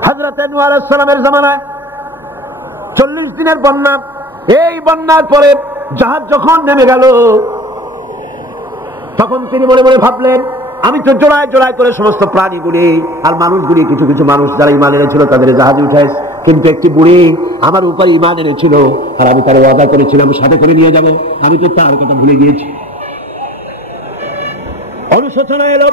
হযরত নূহ আলাইহিস সালামের জামানায় 40 দিনের বন্যা। এই বন্যার পরে জাহাজ যখন নেমে গেল তখন তিনি মনে মনে ভাবলেন, আমি তো জোড়ায় জোড়ায় করে সমস্ত প্রাণীগুলি আর মানুষগুলি, কিছু কিছু মানুষ যারা ইমান এনেছিল তাদের জাহাজে উঠায়, কিন্তু একটি বুড়ি আমার উপর ইমান এনেছিল আর আমি তার ওয়াদা করেছিলাম সাথে করে নিয়ে যাব, আমি তো তার কথা ভুলে গিয়েছি। অনুশোচনা এলো।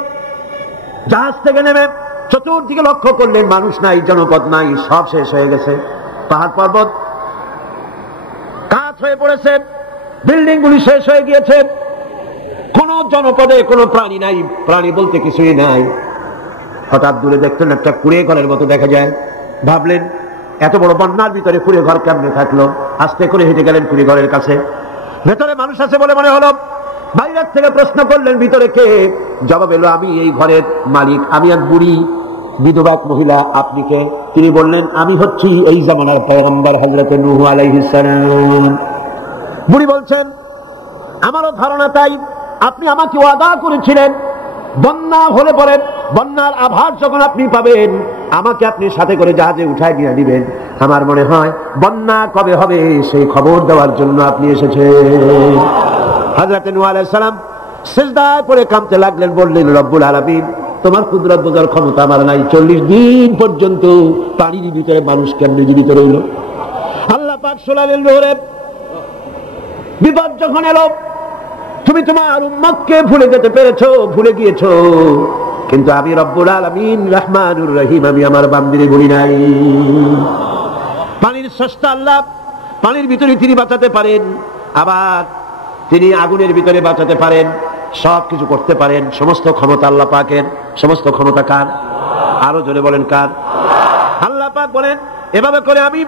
জাহাজ থেকে নেমে চতুর্দিকে লক্ষ্য করলেন, মানুষ নাই, জনপদ নাই, সব শেষ হয়ে গেছে। পাহাড় পর্বত কাজ হয়ে পড়েছে, বিল্ডিং গুলি শেষ হয়ে গিয়েছে, কোন জনপদে কোনো প্রাণী নাই, প্রাণী বলতে কিছুই নাই। হঠাৎ দূরে দেখতেন একটা কুড়ে ঘরের মতো দেখা যায়। ভাবলেন এত বড় বন্যার ভিতরে কুড়ে ঘর কেমনে থাকলো। আস্তে করে হেঁটে গেলেন কুড়ে ঘরের কাছে। ভেতরে মানুষ আছে বলে মনে হলো। বাইরের থেকে প্রশ্ন করলেন, ভিতরে কে? জবাব এলো, আমি এই ঘরের মালিক, আমি এক বুড়ি বিধবা মহিলা, আপনি কে? তিনি বললেন, আমি হচ্ছি এই জামানার পয়গম্বর হযরত নূহ আলাইহিস সালাম। বুড়ি বলছেন, আমারও ধারণা তাই, আপনি আমাকে ওয়াদা করেছিলেন বন্যা হলে পরে, বন্যার আভাস যখন আপনি পাবেন আমাকে আপনি সাথে করে জাহাজে উঠায় নিয়ে দিবেন। আমার মনে হয় বন্যা কবে হবে সেই খবর দেওয়ার জন্য আপনি এসেছেন। হযরত নূহ আলাইহিস সালাম সিজদায় পড়ে কাঁদতে লাগলেন, বললেন, রব্বুল আলামিন, তোমার কুদরত বোঝার ক্ষমতা আমার নাই। 40 দিন পর্যন্ত পানির ভিতরে মানুষ কেমনে জীবিত রইল? আল্লাহ পাক শোনালেন, নূহে বিপদ যখন এলো তুমি তোমার উম্মতকে ভুলে যেতে পেরেছো, ভুলে গিয়েছো, কিন্তু আমি রব্বুল আলামিন রহমানুর রহিম, আমি আমার বান্দাদের ভুলি নাই। পানির স্রষ্টা আল্লাহ, পানির ভিতরে তিনি বাঁচাতে পারেন, আবার তিনি আগুনের ভিতরে বাঁচাতে পারেন, সব কিছু করতে পারেন। সমস্ত ক্ষমতা আল্লাহ পাকের। সমস্ত ক্ষমতা কার? আরো জোরে বলেন, কার? আল্লাহ পাক বলেন, এভাবে করে আমি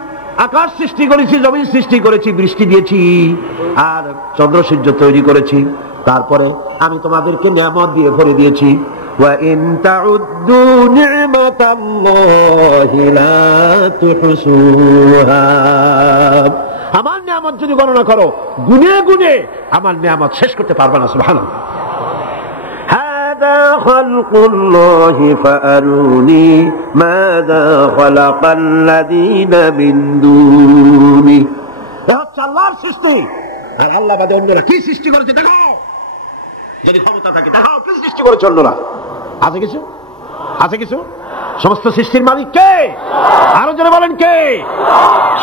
আকাশ সৃষ্টি করেছি, জমিন সৃষ্টি করেছি, বৃষ্টি দিয়েছি আর চন্দ্র সূর্য তৈরি করেছি, তারপরে আমি তোমাদেরকে নিয়ামত দিয়ে ভরে দিয়েছি। ওয়া ইন তাউদ্দু নি'মাতাল্লাহি লা তুহসুহা, আমার নিয়ামত যদি গণনা করো গুনে গুনে আমার নিয়ামত শেষ করতে পারবে না। সুবহানাল্লাহ। হাদা খালকুল্লাহি ফাআরুনি মাযা খালাকাল্লাযীনা মিন দুনি, এটা হচ্ছে আল্লাহর সৃষ্টি, আর আল্লাহ বাদে অন্যরা কি সৃষ্টি করেছে দেখাও। যদি ক্ষমতা থাকে দেখাও কি সৃষ্টি করেছে অন্যরা। আছে কিছু? আছে কিছু? সমস্ত সৃষ্টির মালিক কে? আরো জোরে বলেন, কে?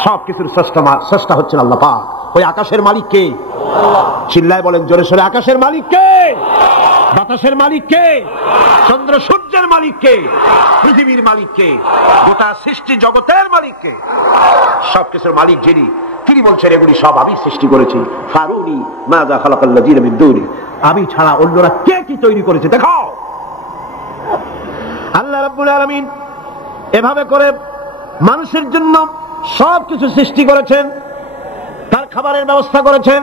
সব কিছুর স্রষ্টা হচ্ছেন আল্লাহ পাক। ওই আকাশের মালিক কে? চিল্লায় বলেন জোরে সোরে, আকাশের মালিক কে? বাতাসের মালিক কে? চন্দ্র সূর্যের মালিক কে? পৃথিবীর মালিক কে? গোটা সৃষ্টি জগতের মালিক কে? সবকিছুর মালিক যিনি, তিনি বলছেন এগুলি সব আমি সৃষ্টি করেছি। ফারুনি মাযা খালাকাল্লাযীনা মিন দুনি, আমি ছাড়া অন্যরা কে কি তৈরি করেছে দেখাও। আল্লাহ রাব্বুল আলামিন এভাবে করে মানুষের জন্য সবকিছু সৃষ্টি করেছেন, তার খাবারের ব্যবস্থা করেছেন,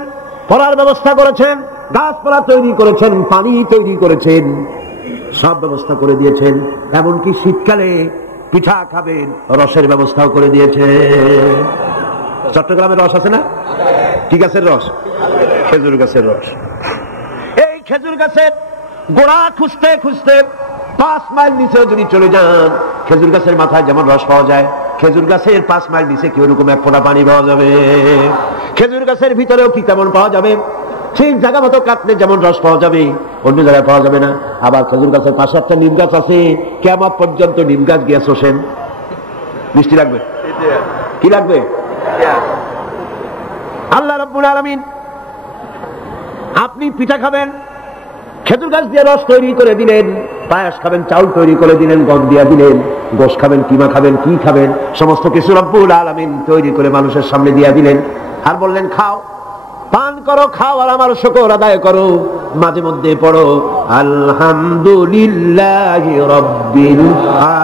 পড়ার ব্যবস্থা করেছেন, গাছপালা তৈরি করেছেন, পানি তৈরি করেছেন, সব ব্যবস্থা করে দিয়েছেন। এমনকি শীতকালে পিঠা খাবেন রসের ব্যবস্থাও করে দিয়েছে। চট্টগ্রামের রস আছে না? কি গাছের রস? খেজুর গাছের রস। এই খেজুর গাছের গোড়া খুঁজতে খুঁজতে 5 মাইল নিচেও যদি চলে যান, খেজুর গাছের মাথায় যেমন রস পাওয়া যায়, খেজুর গাছের 5 মাইল নিচে কি ওরকম এক ফোঁটা পানি পাওয়া যাবে? খেজুর গাছের ভিতরেও কি তেমন পাওয়া যাবে? ঠিক জায়গা মতো কাটলে যেমন রস পাওয়া যাবে, অন্য জায়গায় পাওয়া যাবে না। আবার খেজুর গাছের পাশে একটা নিম গাছ আছে, কিয়ামত পর্যন্ত নিম গাছ গিয়ে শোষেন। মিষ্টি লাগবে? কি লাগবে? আল্লাহ রাব্বুল আলামিন, আপনি পিঠা খাবেন, খেজুর গাছ দিয়ে রস তৈরি করে দিলেন, পায়েস খাবেন, চাউল তৈরি করে দিলেন, গম দিয়ে দিলেন, গোশ খাবেন, কিমা খাবেন, কি খাবেন, সমস্ত কিছু রব্বুল আলামিন তৈরি করে মানুষের সামনে দিয়ে দিলেন, আর বললেন খাও, পান করো, খাও, আর আমার শুকর আদায় করো। মাঝে মধ্যে পড়ো আলহামদুলিল্লাহি রাব্বিল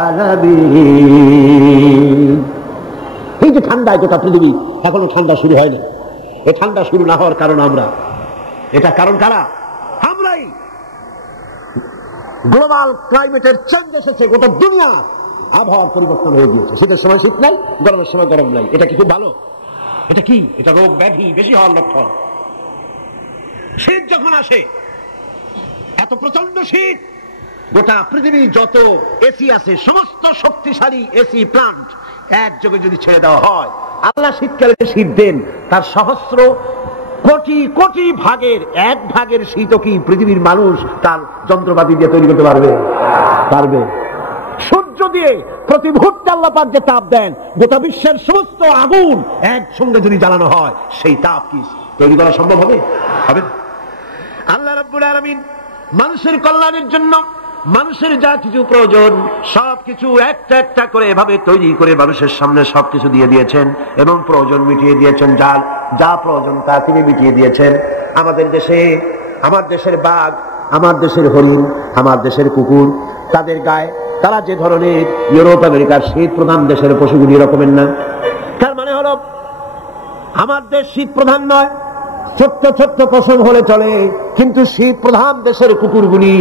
আলামিন। এই যে ঠান্ডা, গোটা পৃথিবী এখনো ঠান্ডা শুরু হয়নি। এই ঠান্ডা শুরু না হওয়ার কারণ আমরা, এটা কারণ কারা? আমরাই। গ্লোবাল ক্লাইমেটের চেঞ্জ এসেছে, গোটা দুনিয়া আবহাওয়ার পরিবর্তন হয়ে গিয়েছে। শীতের সময় শীত নাই, গরমের সময় গরম নাই। এটা কি খুব ভালো? এটা কি? এটা রোগ ব্যাধি বেশি হওয়ার লক্ষণ। শীত যখন আসে, এত প্রচন্ড শীত, গোটা পৃথিবীর যত এসি আছে, সমস্ত শক্তিশালী এসি প্লান্ট একযোগে যদি ছেড়ে দেওয়া হয়, আল্লাহ শীতকালে শীত দেন তার সহস্র কোটি কোটি ভাগের 1 ভাগের শীতও কি পৃথিবীর মানুষ তার যন্ত্রপাতি দিয়ে তৈরি করতে পারবে? পারবে। সূর্য দিয়ে প্রতি মুহূর্তে আল্লাহ পাক যে তাপ দেন, গোটা বিশ্বের সমস্ত আগুন একসঙ্গে যদি জ্বালানো হয়, সেই তাপ কি তৈরি করা সম্ভব হবে? হবে না। আল্লাহ রাব্বুল আলামিন মানুষের কল্যাণের জন্য মানুষের যা কিছু প্রয়োজন সবকিছু একটা একটা করে এভাবে তৈরি করে মানুষের সামনে সবকিছু দিয়ে দিয়েছেন এবং প্রয়োজন মিটিয়ে দিয়েছেন। যা প্রয়োজন তা তিনি মিটিয়ে দিয়েছেন। আমাদের দেশে, আমার দেশের বাঘ, আমার দেশের হরিণ, আমার দেশের কুকুর, তাদের গায়ে তারা যে ধরনের ইউরোপ আমেরিকার শীত প্রধান দেশের পশুগুলি রকমের না। তার মানে হলো আমার দেশ শীত প্রধান নয়, ছোট্ট ছোট্ট পশম হলে চলে, কিন্তু শীত প্রধান দেশের কুকুরগুলি,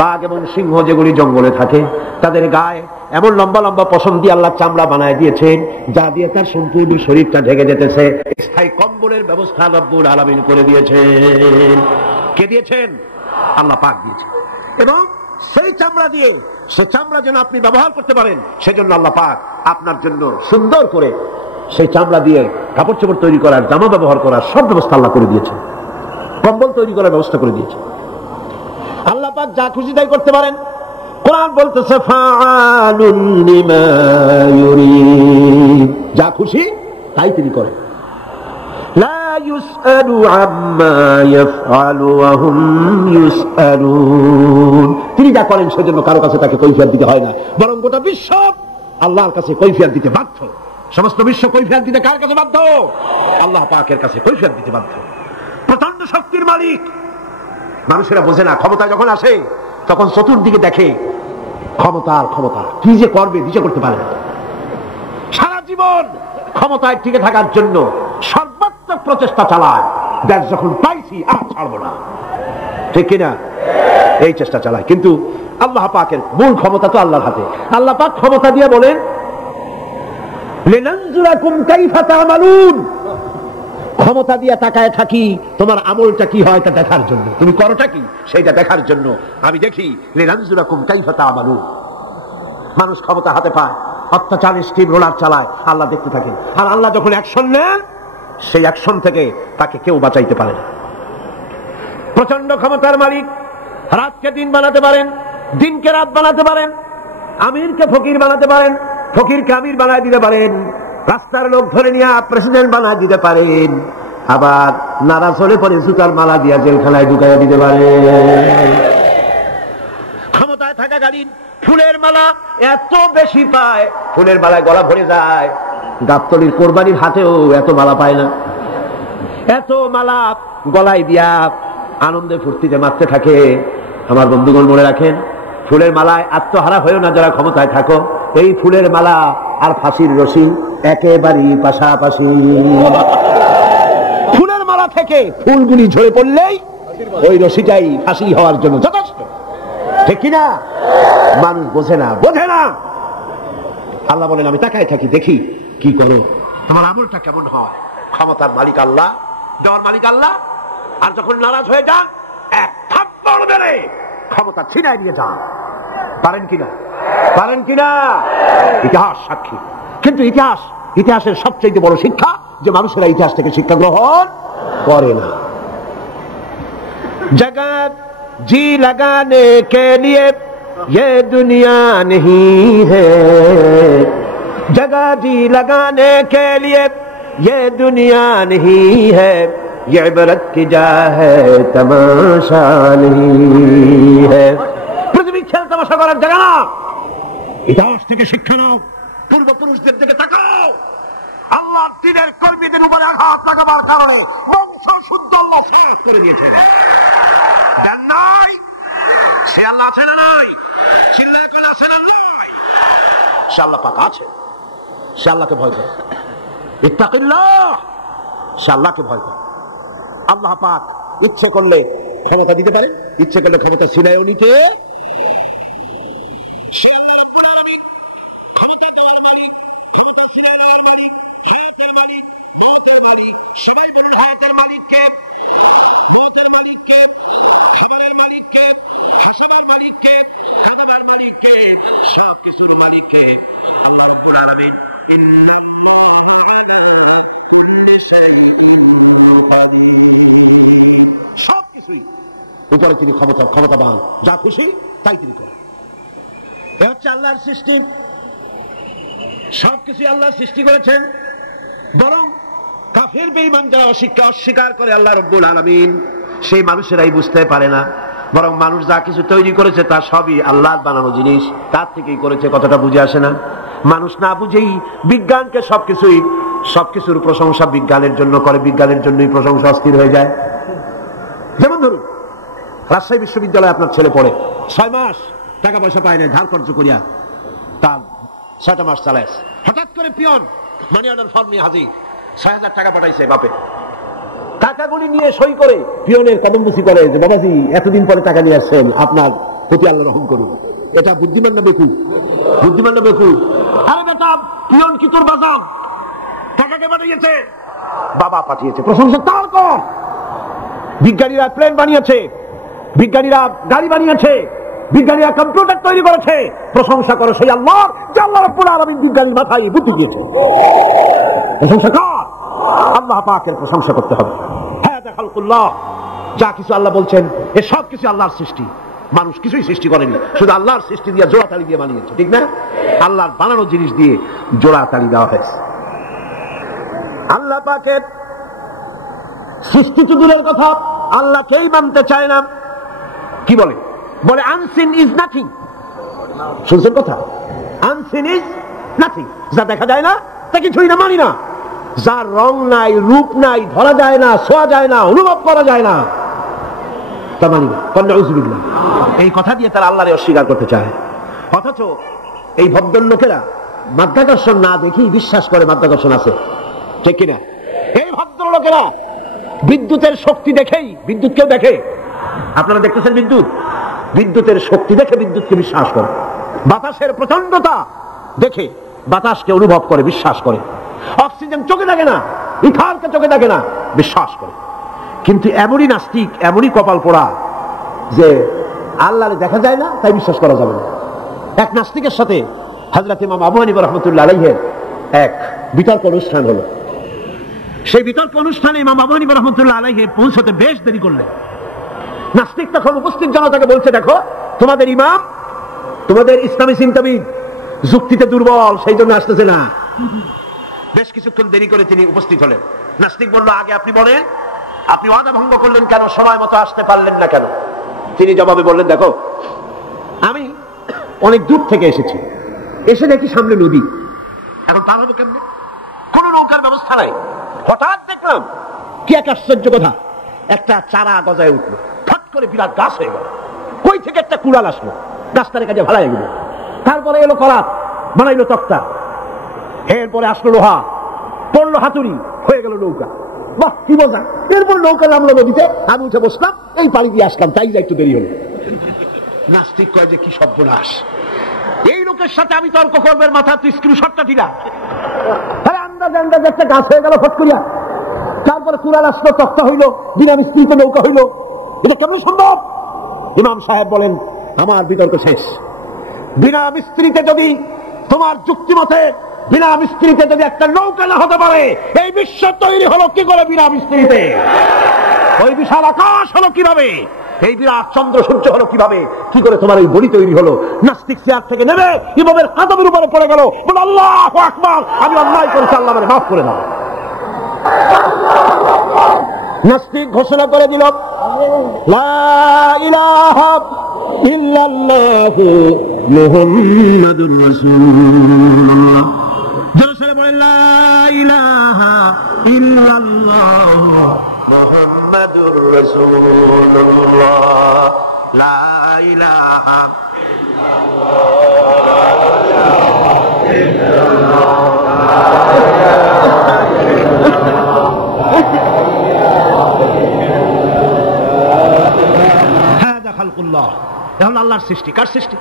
বাঘ এবং সিংহ যেগুলি জঙ্গলে থাকে, তাদের গায়ে এমন লম্বা লম্বা পশম দিয়ে আল্লাহ চামড়া বানায় দিয়েছেন, যা দিয়ে তার সম্পূর্ণ শরীরটা ঢেকে যেতেছে। স্থায়ী কম্বলের ব্যবস্থা রব্বুল আলামিন করে দিয়েছেন। কে দিয়েছেন? আল্লাহ পাক দিয়েছেন। এবং সেই চামড়া দিয়ে, সে চামড়া যেন আপনি ব্যবহার করতে পারেন, সেজন্য আল্লাহ পাক আপনার জন্য সুন্দর করে সেই চামড়া দিয়ে কাপড় চোপড় তৈরি করার, জামা ব্যবহার করার সব ব্যবস্থা আল্লাহ করে দিয়েছেন। কম্বল তৈরি করার ব্যবস্থা করে দিয়েছে। আল্লাহ পাক যা খুশি তাই করতে পারেন। কোরআন বলতেছে ফাআলুন লিমা ইউরিদ, যা খুশি তাই তিনি করেন। লা ইউসআলু আম্মা ইয়াফআলু ওয়া হুম ইউসআলুন, তিনি যা করেন সেজন্য কারো কাছে তাকে কৈফিয়ত দিতে হয় না, বরং গোটা বিশ্ব আল্লাহর কাছে কৈফিয়ত দিতে বাধ্য। সমস্ত বিশ্ব কৈফিয়ত দিতে কার কাছে বাধ্য? আল্লাহ পাকের কাছে কৈফিয়ত দিতে বাধ্য। প্রচন্ড শক্তির মালিক। মানুষেরা বোঝে না, ক্ষমতা যখন আসে তখন চতুর্দিকে দেখে ক্ষমতার ক্ষমতা, কি যে করবে দিশা করতে পারে না। সারা জীবন ক্ষমতায় টিকে থাকার জন্য সর্বাত্মক প্রচেষ্টা চালায়, দেশ যখন পাইছি আর ছাড়বো না, ঠিক কিনা? এই চেষ্টা চালায়। কিন্তু আল্লাহ পাকের মূল ক্ষমতা তো আল্লাহর হাতে। আল্লাহ পাক ক্ষমতা দিয়ে বলেন লিনানজুরাকুম কাইফা তা'মালুন, ক্ষমতা দিয়ে তাকায় থাকি তোমার আমলটা কি হয় তা দেখার জন্য, তুমি করোটা কি সেইটা দেখার জন্য আমি দেখি। লিনানজুরাকুম কাইফা তা'মালুন। মানুষ ক্ষমতা হাতে পায়, অত্যাচার স্টিম রোলার চালায়, আল্লাহ দেখতে থাকেন। আর আল্লাহ যখন অ্যাকশন নেন, সেই অ্যাকশন থেকে তাকে কেউ বাঁচাইতে পারে না। প্রচন্ড ক্ষমতার মালিক। রাতকে দিন বানাতে পারেন, দিনকে রাত বানাতে পারেন, আমিরকে ফকির বানাতে পারেন, ফকিরকে আমির বানায় দিতে পারেন, রাস্তার লোক ধরে নিয়ে প্রেসিডেন্ট বানায় দিতে পারেন, আবার নারাজ হলে পরে জুতার মালা দিয়া জেলখানায় ঢুকাইয়া দিতে পারেন। ক্ষমতায় থাকাকালীন ফুলের মালা এত বেশি পায়, ফুলের মালায় গলা ভরে যায়। গাবতলীর কোরবানির হাতেও এত মালা পায় না। এত মালা গলায় দিয়া আনন্দে ফুর্তিতে মারতে থাকে। আমার বন্ধুগণ মনে রাখেন, ফুলের মালায় আত্মহারা হয়েও না যারা ক্ষমতায় থাকো। এই ফুলের মালা আর ফাঁসির রশি একেবারেই পাশাপাশি। ফুলের মালা থেকে ফুলগুলি ঝরে পড়লেই ওই রশিটাই ফাঁসি হওয়ার জন্য যথেষ্ট, ঠিক কিনা? মানুষ বোঝে না। আল্লাহ বলেন আমি তাকায় থাকি, দেখি কি করো, তোমার আমলটা কেমন হয়। ক্ষমতার মালিক আল্লাহ, দেওয়ার মালিক আল্লাহ। আর যখন নারাজ হয়ে যান, এক থাপ্পড় মেরে ক্ষমতা ছিনায় নিয়ে যান। পারেন কিনা? পারেন কিনা? ইতিহাস সাক্ষী। কিন্তু ইতিহাসের সবচেয়ে বড় শিক্ষা যে মানুষেরা ইতিহাস থেকে শিক্ষা গ্রহণ করে না। জগৎ জি লাগানে কে লিয়ে ये दुनिया नहीं है, जगह जी लगाने के लिए ये दुनिया नहीं है, ये इबरत की जा है तमाशा नहीं है। পৃথিবী খেল তামাশা করার জায়গা না। ইতিহাস থেকে শিক্ষা নাও, পূর্বপুরুষদের দিকে তাকাও। আল্লাহর দ্বীনের কর্মীদের উপরে আঘাত লাগাবার কারণে বংশ শুদ্ধ আল্লাহ শেষ করে দিয়েছে। দেন নাই, সে আল্লাহ আছে না নাই? চিল্লায় কোন আছে না নাই? সে আল্লাহ পাক আছে। সে আল্লাহকে ভয় করে। ইত্তাকিল্লাহ, সে আল্লাহকে ভয় করে। আল্লাহ পাক ইচ্ছে করলে ক্ষমতা দিতে পারে, ইচ্ছে করলে ক্ষমতা ছিনাইও নিতে। সব কিছুর মালিককে আল্লাহ রাব্বুল আলামিন ইন্নাল্লাহা আলা সবকিছুই উপরে তিনি ক্ষমতাবান, যা খুশি তাই তিনি করেন। এ হচ্ছে আল্লাহর সৃষ্টি। সবকিছু আল্লাহ সৃষ্টি করেছেন। বরং কাফের বেঈমান যারা অস্বীকার করে আল্লাহ রব্বুল আলামিন, সেই মানুষেরাই বুঝতে পারে না। বরং মানুষ যা কিছু তৈরি করেছে তা সবই আল্লাহর বানানো জিনিস, তার থেকেই করেছে, কথাটা বুঝে আসে না। মানুষ না বুঝেই বিজ্ঞানকে সবকিছুর প্রশংসা বিজ্ঞানের জন্য করে, বিজ্ঞানের জন্যই প্রশংসা অস্থির হয়ে যায়। যেমন ধরুন, রাজশাহী বিশ্ববিদ্যালয়ে আপনার ছেলে পড়ে, 6 মাস টাকা পয়সা পায় না, ধার খরচ করিয়া তার 6টা মাস চালায়। হঠাৎ করে পিয়ন মানি অর্ডার ফর্ম নিয়ে হাজির, 6,000 টাকা পাঠাইছে বাপে। টাকাগুলি নিয়ে সই করে পিয়নের কদমবুসি করে যে বাবাজি এতদিন পরে টাকা নিয়ে আসছেন, আপনার প্রতি আল্লাহ রহম করুন। এটা বুদ্ধিমান না বেকুব? বুদ্ধিমান না বেকুব? আরে বেটা, পিয়ন কি তোর বাজাম? টাকাকে পাঠিয়েছে, বাবা পাঠিয়েছে, প্রশংসা তার কর। বিজ্ঞানীরা প্লেন বানিয়েছে, বিজ্ঞানীরা গাড়ি বানিয়েছে, বিজ্ঞানীরা কম্পিউটার তৈরি করেছে, প্রশংসা করো সেই আল্লাহ যে আল্লাহ রাব্বুল আলামিন বিজ্ঞানীর মাথায় বুদ্ধি দিয়েছে। প্রশংসা কর, আল্লাহ পাকের প্রশংসা করতে হবে। হ্যাঁ, খালকুল্লাহ, যা কিছু আল্লাহ বলছেন এ সব কিছু আল্লাহর সৃষ্টি। মানুষ কিছুই সৃষ্টি করেনি, শুধু আল্লাহর সৃষ্টি দিয়ে জোড়াতালি দিয়ে বানিয়েছে, ঠিক না? আল্লাহর বানানো জিনিস দিয়ে জোড়াতালি দেওয়া হয়েছে। আল্লাহ পাকের সৃষ্টি তো দূরের কথা, আল্লাহ কেই মানতে চায় না। কি বলে আনসিন ইজ নাথিং। শুনছেন কথা? আনসিন ইজ নাথিং, যা দেখা যায় না তা কিছুই না, মানি না। যার রং নাই, রূপ নাই, ধরা যায় না, ছোঁয়া যায় না, অনুভব করা যায় না, তা মানি না। নাউযুবিল্লাহ। এই কথা দিয়ে তারা আল্লাহরে অস্বীকার করতে চায়। অথচ এই ভদ্রলোকেরা মাধ্যাকর্ষণ না দেখেই বিশ্বাস করে মাধ্যাকর্ষণ আছে, ঠিক কিনা? এই ভদ্রলোকেরা বিদ্যুতের শক্তি দেখেই বিদ্যুৎকেও দেখে। আপনারা দেখতেছেন বিদ্যুতের শক্তি দেখে বিদ্যুৎকে বিশ্বাস করে। বাতাসের প্রচন্ডতা দেখে বাতাসকে অনুভব করে, বিশ্বাস করে। অক্সিজেন চোখে দেখে না, ইথারকে চোখে দেখে না, বিশ্বাস করে। কিন্তু এমনই নাস্তিক, এমনই কপাল পোড়া যে আল্লাহরে দেখা যায় না তাই বিশ্বাস করা যাবে না। এক নাস্তিকের সাথে হযরত ইমাম আবু হানিফা রাহমাতুল্লাহ আলাইহির এক বিতর্ক অনুষ্ঠান হলো। সেই বিতর্ক অনুষ্ঠানে ইমাম আবু হানিফা রাহমাতুল্লাহ আলাইহি পৌঁছতে বেশ দেরি করলেন। নাস্তিক তখন উপস্থিত জনতাকে বলছে, দেখো তোমাদের ইমাম, তোমাদের ইসলামী চিন্তাবিদ যুক্তিতে দুর্বল, সেই জন্য আসতেছে না। বেশ কিছুক্ষণ দেরি করে তিনি উপস্থিত হলেন। নাস্তিক বলল, আগে আপনি বলেন, আপনি ওয়াদা ভঙ্গ করলেন কেন, সময় মতো আসতে পারলেন না কেন? তিনি জবাবে বললেন, দেখো আমি অনেক দূর থেকে এসেছি, এসে দেখি সামনে নদী, এখন পার হবো কেমনে? কোন নৌকার ব্যবস্থা নাই। হঠাৎ দেখলাম কি এক আশ্চর্য কথা, একটা চারা গজায় উঠলো, ফট করে বিরাট গাছ হয়ে গেল। কই থেকে একটা কুড়াল আসলো, গাছটার কাছে ভাড়ায় গেল। তারপরে এলো করাত, বানাইলো তক্তা, এরপরে আসলো লোহা, পড়লো হাতুড়ি, হয়ে গেল নৌকা। বাহ, কি মজা! এরপর নৌকা নামলো নদীতে, আমি উঠে বসলাম, এই পাড়ি দিয়ে আসলাম, তাই যা একটু দেরি হলো। নাস্তিক কয় যে কি সর্বনাশ, এই লোকের সাথে আমি তর্ক করবেন, মাথা তুই স্ক্রুশটটা দিলা। আরে আন্দাজে একটা গাছ হয়ে গেল ফট করিয়া, তারপরে কুড়াল আসলো, তক্তা হইলো, বিনা মিস্ত্রিতে নৌকা হইলো, এটা কেমন সম্ভব? ইমাম সাহেব বলেন, আমার বিতর্ক শেষ। বিনা মিস্ত্রিতে যদি, তোমার যুক্তি মতে বিনা মিস্ত্রিতে যদি একটা নৌকা না হতে পারে, এই বিশ্ব তৈরি হলো কি করে বিনা মিস্ত্রিতে? ওই বিশাল আকাশ হলো কিভাবে? এই বিরাট চন্দ্র সূর্য হলো কিভাবে? কি করে তোমার এই বডি তৈরি হলো? নাস্তিক চেয়ার থেকে নেমে ইমামের কাদমের উপরে পড়ে গেল, বলে আল্লাহু আকবার, আমি অন্যায় করেছি, আল্লাহ আমাকে মাফ করে দাও। নাস্তিক ঘোষণা করে দিল, লা ইলাহা ইল্লাল্লাহু মুহাম্মাদুর রাসূলুল্লাহ। জোরে বলেন, লা ইলাহা ইল্লাল্লাহু মুহাম্মাদুর রাসূলুল্লাহ, লা ইলাহা হাদা খালকুল্লাহ। এখন আল্লাহর সৃষ্টি। কার সৃষ্টি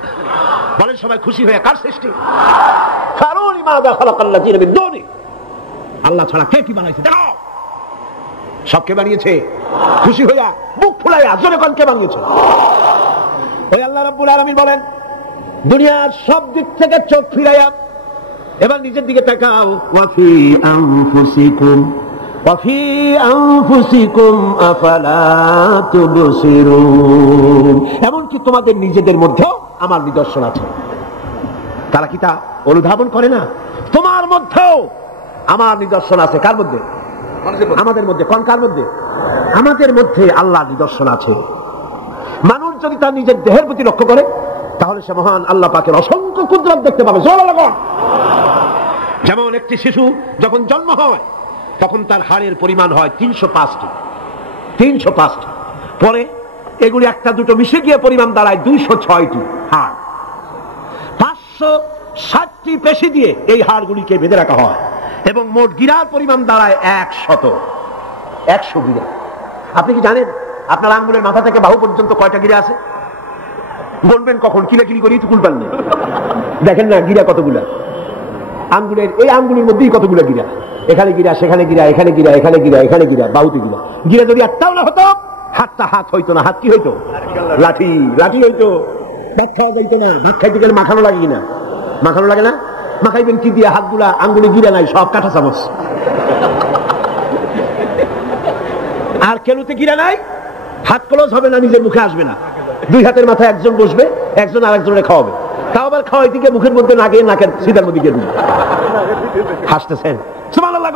বলেন সবাই খুশি হয়ে? কার সৃষ্টি? ফারুনি মাযা খালাকাল্লাযিনা মিন দুনি, আল্লাহ ছাড়া কে কি বানাইছে? দেখো সবকে বানিয়েছে। খুশি হইয়া মুখ ফুলাইয়া জোরে কোন কে বানিয়েছে? ওই আল্লাহ রাব্বুল আলামিন বলেন, দুনিয়ার সব দিক থেকে চোখ ফিরাইয়া এবার নিজের দিকে তাকাও, ওয়াফি আনফুসিকুম ওয়াফি আনফুসিকুম আফালা তুবসিরুন, এমনকি তোমাদের নিজেদের মধ্যেও আমার নিদর্শন আছে। তারা কি তা অনুধাবন করে না? তোমার মধ্যেও আমার নিদর্শন আছে। কার মধ্যে? আমাদের মধ্যে। কোন কার মধ্যে? আমাদের মধ্যে আল্লাহর নিদর্শন আছে। মানুষ যদি তার নিজের দেহের প্রতি লক্ষ্য করে তাহলে সে মহান আল্লাহ পাকের অসংখ্য কুদরত দেখতে পাবে। যেমন একটি শিশু যখন জন্ম হয় তখন তার হাড়ের পরিমাণ হয় 305টি। পরে এগুলি একটা দুটো মিশে গিয়ে পরিমাণ দাঁড়ায় 206টি হাড়। 560টি পেশি দিয়ে এই হাড়গুলিকে বেঁধে রাখা হয় এবং মোট গিরার পরিমাণ দাঁড়ায় 100 গিরা। আপনি কি জানেন আপনার আঙ্গুলের মাথা থেকে বাহু পর্যন্ত কয়টা গিরা আছে? বলবেন কখন? কিলাকিলি করি তো কুলপান নেই। দেখেন না গিরা কতগুলা, আঙ্গুলের এই আঙ্গুলের মধ্যেই কতগুলা গিরা, এখানে গিরা, সেখানে গিরা, এখানে গিরা, এখানে গিরা, এখানে গিরা, বাহুতে গিরা। গিরা যদি একটাও না হতো হাতটা হাত হইতো না। হাত কি হইতো? লাঠি হইতো। ভাত খাওয়া যাইতো না। ভাত খাইতে গেলে মাখানো লাগে কিনা? মাখানো লাগে না? মাখাইবেন কি দিয়ে? হাতগুলা আঙ্গুলে গিরা নাই, সব কাঁটা চামচ। আর কেনুতে গিরা নাই, হাত ক্লোজ হবে না, নিজের মুখে আসবে না। দুই হাতের মাথায় একজন বসবে, একজন আরেকজনের খাওয়াবে। তাও আবার খাওয়াই দিকে মুখের মধ্যে না গিয়ে নাকের সিধার মধ্যে গিয়ে দিবে। হাসতেছেন? সুবহানাল্লাহ।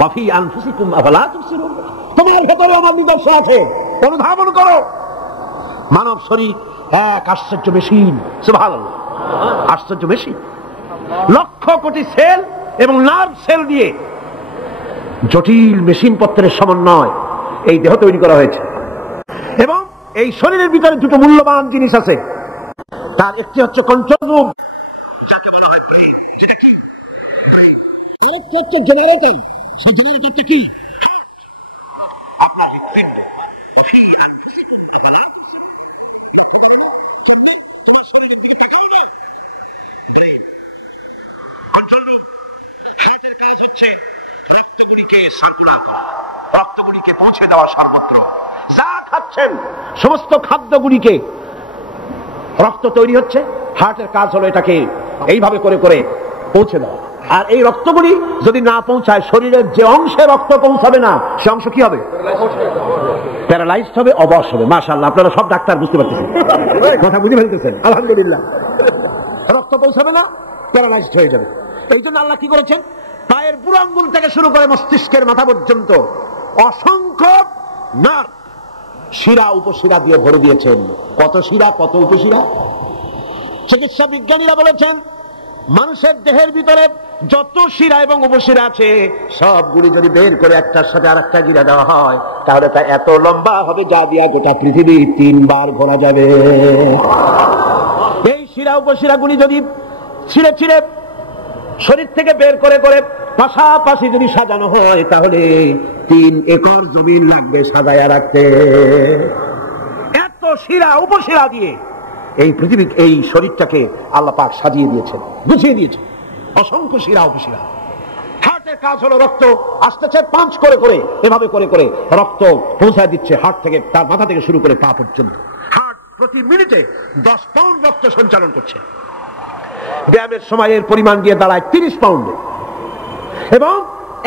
ওয়াফি আনফুসিকুম আফালা তুবসিরুন, তোমার ভেতরে আমার নিদর্শন আছে, অনুধাবন করো। মানব শরীর এক আশ্চর্য মেশিন। সুবহানাল্লাহ, আশ্চর্য মেশিন। লক্ষ কোটি সেল এবং নার্ভ সেল দিয়ে জটিল মেশিন পত্রের সমন্বয় এই দেহ তৈরি করা হয়েছে। এবং এই শরীরের ভিতরে দুটো মূল্যবান জিনিস আছে। তার একটি হচ্ছে কন্ট্রোল রুম, আরেকটি হচ্ছে জেনারেটর। সেই জেনারেটরটা কি? রক্তগুলিকে পৌঁছে দেওয়া সর্বত্র। যা খাচ্ছেন সমস্ত খাদ্যগুলিকে রক্ত তৈরি হচ্ছে, হার্টের কাজ হলো এটাকে এইভাবে করে করে পৌঁছে দেওয়া। আর এই রক্তগুলি যদি না পৌঁছায়, শরীরের যে অংশে রক্ত পৌঁছাবে না সে অংশ কি হবে? প্যারালাইজড হবে, অবশ হবে। মাশাআল্লাহ, আপনারা সব ডাক্তার বুঝতে পারতেছেন, কথা বুঝে ফেলতেছেন। আলহামদুলিল্লাহ। রক্ত পৌঁছাবে না, প্যারালাইজড হয়ে যাবে। এই জন্য আল্লাহ কি করেছেন? পায়ের বুড়ো আঙ্গুল থেকে শুরু করে মস্তিষ্কের মাথা পর্যন্ত অসংখ্য নার্ভ, শিরা উপশিরা দিয়ে ভরে দিয়েছেন। কত শিরা, কত উপশিরা! চিকিৎসা বিজ্ঞানীরা বলেছেন মানুষের দেহের ভিতরে যত শিরা এবং উপশিরা আছে সবগুলি যদি বের করে একটার সাথে আর একটা গিরা দেওয়া হয় তাহলে তা এত লম্বা হবে যা দিয়া গোটা পৃথিবী 3 বার ঘোরা যাবে। এই শিরা উপশিরা গুলি যদি ছিঁড়ে ছিঁড়ে শরীর থেকে বের করে করে পাশাপাশি যদি সাজানো হয় তাহলে 3 একর জমিন লাগবে সাজায়া রাখতে। এত শিরা উপশিরা দিয়ে এই পৃথিবী, এই শরীরটাকে আল্লাহ পাক সাজিয়ে দিয়েছেন, গুছিয়ে দিয়েছেন। অসংখ্য শিরা উপশিরা। হার্টের কাজ হলো রক্ত আসতেছে পাঞ্চ করে করে, এভাবে করে করে রক্ত পৌঁছায় দিচ্ছে হার্ট থেকে, তার মাথা থেকে শুরু করে পা পর্যন্ত। হার্ট প্রতি মিনিটে 10 পাউন্ড রক্ত সঞ্চালন করছে। ব্যায়ামের সময় এর পরিমাণ গিয়ে দাঁড়ায় 30 পাউন্ডে। এবং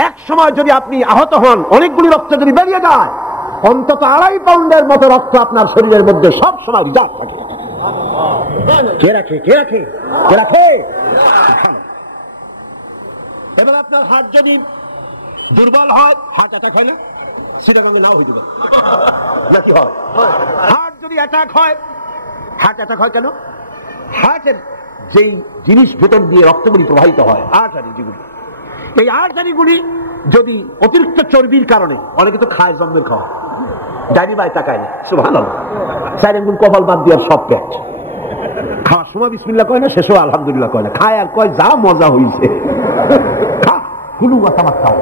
এক সময় যদি আপনি আহত হন, অনেকগুলি রক্ত যদি বেরিয়ে যায়, অন্তত 2.5 পাউন্ডের মতো রক্ত আপনার শরীরের মধ্যে সব সময় রিজার্ভ থাকে। কে রাখে? কে রাখে? কে রাখে? এবার আপনার হার্ট যদি দুর্বল হয়, হার্ট অ্যাটাক হয় না? সেটা যদি নাও হইতে পারে, নাকি হয়? হার্ট যদি অ্যাটাক হয়, হার্ট অ্যাটাক হয় কেন? হার্টের যেই জিনিস ভেতর দিয়ে রক্তগুলি প্রবাহিত হয়, আর্টারি যেগুলি, এই আর্টারিগুলি যদি অতিরিক্ত চর্বির কারণে, অনেকে তো খায় জন্মের খাওয়া, ডাইনি বাই তাকায় না, সুবহানাল্লাহ, 4 আঙ্গুল কপাল বাদ দিয়ে সব পেট, খাওয়ার সময় বিসমিল্লাহ কয় না, শেষও আলহামদুলিল্লাহ কয় না, খায় আর কয় যা মজা হইছে, কোনো কথা আমার খাও।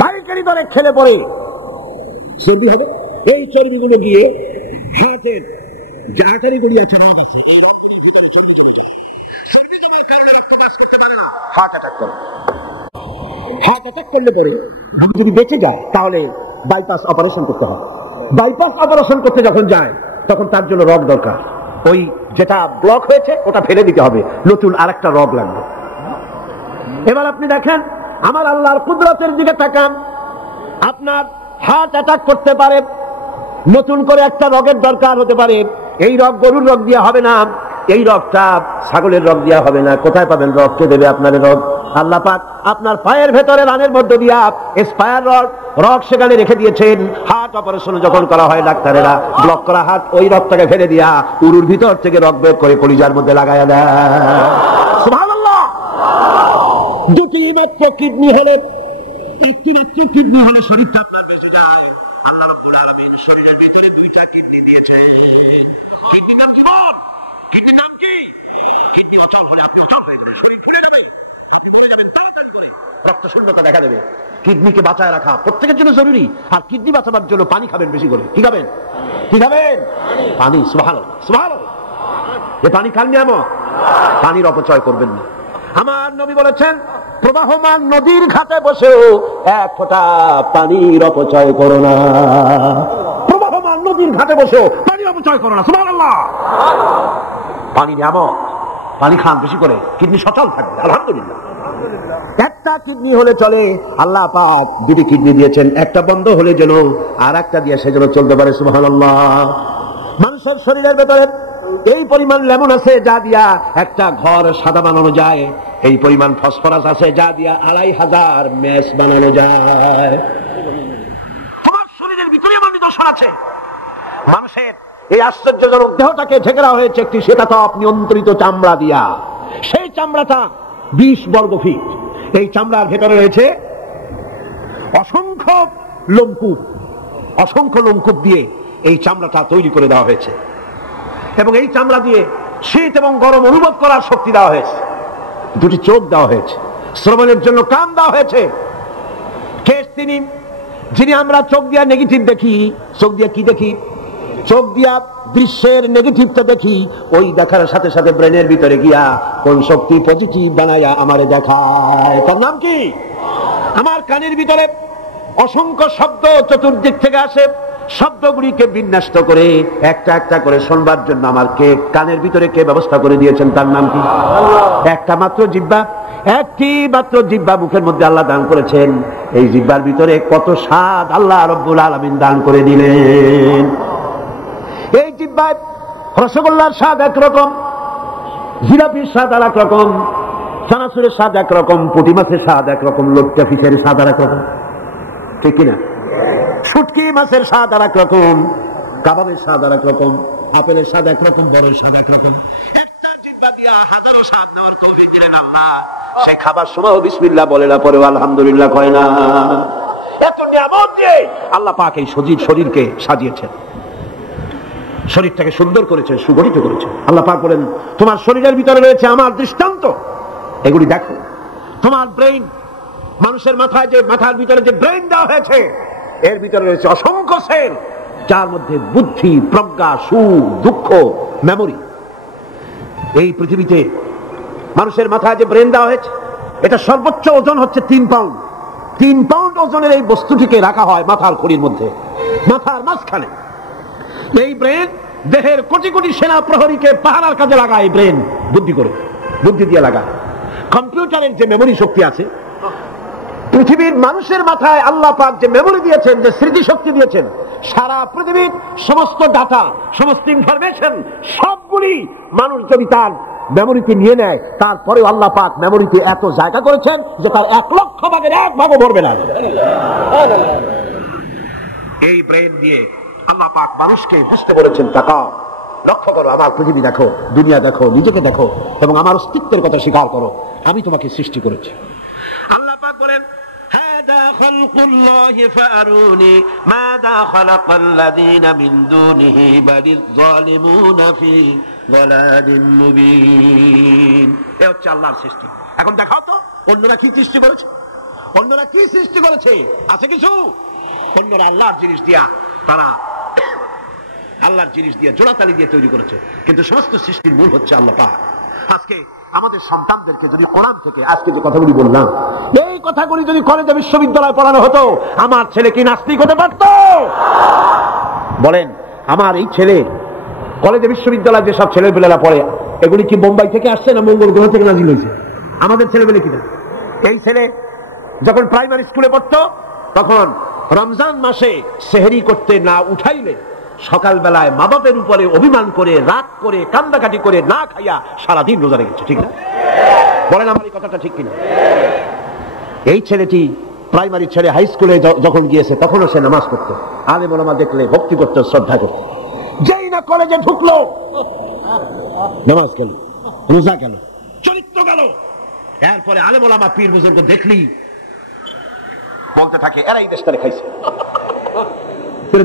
পাইকারি দরে খেলে পরে চর্বি হবে। এই চর্বিগুলো গিয়ে হার্টের যে আর্টারিগুলি আছে, রড আছে, এই রডগুলির ভিতরে চর্বি জমে যায়। চর্বি জমার কারণে রক্ত পাস করতে পারে না, হার্ট অ্যাটাক করে। হার্ট অ্যাটাক করলে পরে যদি বেঁচে যায় তাহলে বাইপাস অপারেশন করতে হয়। বাইপাস অপারেশন করতে যখন যায় তখন তার জন্য রড দরকার। ওই যেটা ব্লক হয়েছে ওটা ফেলে দিতে হবে, নতুন আরেকটা রগ লাগবে। এবার আপনি দেখেন আমার আল্লাহর কুদরতের দিকে তাকান, আপনার হার্ট অ্যাটাক করতে পারে, নতুন করে একটা রগের দরকার হতে পারে। এই রগ গরুর রগ দিয়ে হবে না, এই রগটা ছাগলের রগ দিয়া হবে না। কোথায় পাবেন? রগ কে দেবে আপনার রগ? আল্লাহ পাক আপনার পায়ের ভেতরে রানের মধ্যে দিয়া স্পায়ার রগ সেখানে রেখে দিয়েছেন। হার্ট অপারেশন যখন করা হয় ডাক্তারেরা ব্লক করা হার্ট, ওই রগটাকে ফেলে দিয়া উরুর ভিতর থেকে রগ বের করে কলিজার মধ্যে লাগাইয়া দেয়। সুবহানাল্লাহ। দুটি মাত্র কিডনি হলে, একটি মাত্র কিডনি হলে শরীরটা আপনার বেঁচে যায়। আল্লাহ রাব্বুল আলামিন শরীরের ভিতরে দুইটা কিডনি দিয়েছে। কিডনির নাম কি? কিডনির নাম কি? কিডনি অচল হলে আপনি অচল হয়ে যাবেন, শরীর ফুলে যাবে, আপনি মরে যাবেন তাড়াতাড়ি করে, রক্ত শূন্যতা দেখা দেবে। কিডনিকে বাঁচায় রাখা প্রত্যেকের জন্য জরুরি। আর কিডনি বাঁচাবার জন্য পানি খাবেন বেশি করে। কি খাবেন? কি খাবেন? পানি। সুবহানাল্লাহ, সুবহানাল্লাহ। এই পানি খান নিয়ামত, পানির অপচয় করবেন না। আমার নবী বলেছেন, প্রবাহমান নদীর ঘাটে বসেও এক ফোঁটা পানির অপচয় করো না। প্রবাহমান নদীর ঘাটে বসেও পানির অপচয় করো না। সুবহানাল্লাহ। পানি নিয়ামত, পানি খান বেশি করে, কিডনি সচল থাকবে। আলহামদুলিল্লাহ। একটা কিডনি হলে চলে, আল্লাহ পাক দুটি কিডনি দিয়েছেন, একটা বন্ধ হলে যেন আর একটা দিয়ে সে যেন চলতে পারে। সুবহানাল্লাহ। মানুষের শরীরের ভেতরে এই পরিমাণ লেমন আছে যা দিয়া একটা ঘর সাদা বানানো যায়, এই পরিমাণ ফসফরাস আছে যা দিয়া 2500 মেস বানানো যায়। তোমার শরীরের ভিতরে এমন নিদর্শন আছে। মানুষের এই আশ্চর্যজনক দেহটাকে ঢেকে রাখা হয়েছে একটি শীতাতপ নিয়ন্ত্রিত চামড়া দিয়া। সেই চামড়াটা 20 বর্গ ফিট। এই চামড়ার ভেতরে রয়েছে অসংখ্য লোমকূপ, অসংখ্য লোমকূপ দিয়ে এই চামড়াটা তৈরি করে দেওয়া হয়েছে। এবং এই চামড়া দিয়ে শীত এবং গরম অনুভব করার শক্তি দেওয়া হয়েছে। দুটি চোখ দেওয়া হয়েছে, শ্রবণের জন্য কান দেওয়া হয়েছে। কে তিনি যিনি আমরা চোখ দিয়া নেগেটিভ দেখি? চোখ দিয়া কি দেখি? চোখ দিয়া দৃশ্যের নেগেটিভটা দেখি, ওই দেখার সাথে সাথে ব্রেনের ভিতরে গিয়া কোন শক্তি পজিটিভ বানায়া আমারে দেখায়। তার নাম কি? আমার কানের ভিতরে অসংখ্য শব্দ চতুর্দিক থেকে আসে, শব্দগুলিকে বিন্যস্ত করে একটা একটা করে শুনবার জন্য আমার কানের ভিতরে কে ব্যবস্থা করে দিয়েছেন? তার নাম কি? একটা মাত্র জিহ্বা, একটি মাত্র জিহ্বা মুখের মধ্যে আল্লাহ দান করেছেন। এই জিহ্বার ভিতরে কত স্বাদ আল্লাহ রাব্বুল আলামিন দান করে দিলেন। এই জিহ্বায় রসগোল্লার স্বাদ একরকম, জিলাপির স্বাদ আর এক রকম, চানাচুরের স্বাদ একরকম, পুঁটি মাছের স্বাদ একরকম, লটকা ফিশের স্বাদ আর একরকম, ঠিক কিনা? শুটকি মাছের স্বাদ আর এক রকম, কাবাবের স্বাদ আর এক রকম, আপেলের স্বাদ একরকম, বরের স্বাদ একরকম। হাজারো স্বাদ নেওয়ার তৌফিক দিলেন আল্লাহ। সে খাবার সময় বিসমিল্লাহ বলে না, পরে আলহামদুলিল্লাহ কয় না। এত নিয়ামত দিয়ে আল্লাহ পাক এই সজীব শরীরকে সাজিয়েছেন, শরীরটাকে সুন্দর করেছেন, সুগঠিত করেছেন। আল্লাহ পাক বলেন, তোমার শরীরের ভিতরে রয়েছে আমার দৃষ্টান্ত, এগুলি দেখো। তোমার ব্রেইন, মানুষের মাথায় যে মাথার ভিতরে যে ব্রেইন দেওয়া হয়েছে, এর ভিতরে রয়েছে অসংখ্য সেল, যার মধ্যে বুদ্ধি, প্রজ্ঞা, সুখ, দুঃখ, মেমোরি। এই পৃথিবীতে মানুষের মাথায় যে ব্রেন দেওয়া হয়েছে, এটা সর্বোচ্চ ওজন হচ্ছে 3 পাউন্ড। 3 পাউন্ড ওজনের এই বস্তুটিকে রাখা হয় মাথার খুঁড়ির মধ্যে, মাথার মাঝখানে। এই ব্রেন দেহের কোটি কোটি সেনা প্রহরীকে পাহারার কাজে লাগায়। এই ব্রেন বুদ্ধি করে, বুদ্ধি দিয়ে লাগায়। কম্পিউটারের যে মেমোরি শক্তি আছে, পৃথিবীর মানুষের মাথায় আল্লাহ পাক যে মেমোরি দিয়েছেন, যে স্মৃতি শক্তি দিয়েছেন, সারা পৃথিবীর সমস্ত ডাটা, সমস্ত ইনফরমেশন সবগুলি মানুষ যদি তার মেমোরিতে নিয়ে নেয়, তারপরেও আল্লাহ পাক মেমোরিতে এত জায়গা করেছেন যে তার 1 লক্ষ ভাগের 1 ভাগও ভরবে না। এই ব্রেন দিয়ে আল্লাহ পাক মানুষকে বুঝতে বলেছেন, তাকাও, লক্ষ্য করো, আমার পৃথিবী দেখো, দুনিয়া দেখো, নিজেকে দেখো এবং আমার অস্তিত্বের কথা স্বীকার করো। আমি তোমাকে সৃষ্টি করেছি। আল্লাহ পাক বলেন, হাদা খালকুল্লাহি ফাআরুনি মাযা খালাকাল্লাযীনা মিন দুনিহি বালিয যালিমুনা ফি যালালিন মুবিন। এই হচ্ছে আল্লাহর সৃষ্টি। এখন দেখাও তো অন্যরা কি সৃষ্টি করেছে, অন্যরা কি সৃষ্টি করেছে? আছে কিছু? অন্যরা আল্লাহর জিনিস দিয়া, তারা আল্লাহর জিনিস দিয়ে জোড়াতালি দিয়ে তৈরি করেছে, কিন্তু সমস্ত সৃষ্টির মূল হচ্ছে আল্লাহ পাক। আজকে আমাদের সন্তানদেরকে যদি কোরআন থেকে আজকে যে কথাগুলি বললাম, এই কথাগুলি যদি কলেজে বিশ্ববিদ্যালয়ে পড়ানো হতো, আমার ছেলে কি নাস্তিক হতে পারত? বলেন, আমার এই ছেলে কলেজে বিশ্ববিদ্যালয়ে যেসব ছেলেপেলেরা পড়ে এগুলি কি বোম্বাই থেকে আসছে না মঙ্গল গ্রহ থেকে নাজিল হয়েছে? আমাদের ছেলেপেলে কিনা। এই ছেলে যখন প্রাইমারি স্কুলে পড়তো তখন রমজান মাসে সেহরি করতে না উঠাইলে সকালবেলায় মা বাপের উপরে অভিমান করে রাগ করে কান্দাকাটি করে না খাইয়া সারাদিন রোজা রেখেছে। ঠিক না? বলেন আমার এই কথাটা ঠিক কিনা? এই ছেলেটি প্রাইমারি ছেলে হাই স্কুলে যখন গিয়েছে তখনও সে নামাজ পড়তো, আলেম ওলামা দেখলে ভক্তি করতো, শ্রদ্ধা করতো। যেই না কলেজে ঢুকলো নামাজ গেল, রোজা গেল, চরিত্র গেল। এরপরে আলেম ওলামা পীর বুজুর্গ দেখলি বলতে থাকে এরাই দেশটারে খাইছে।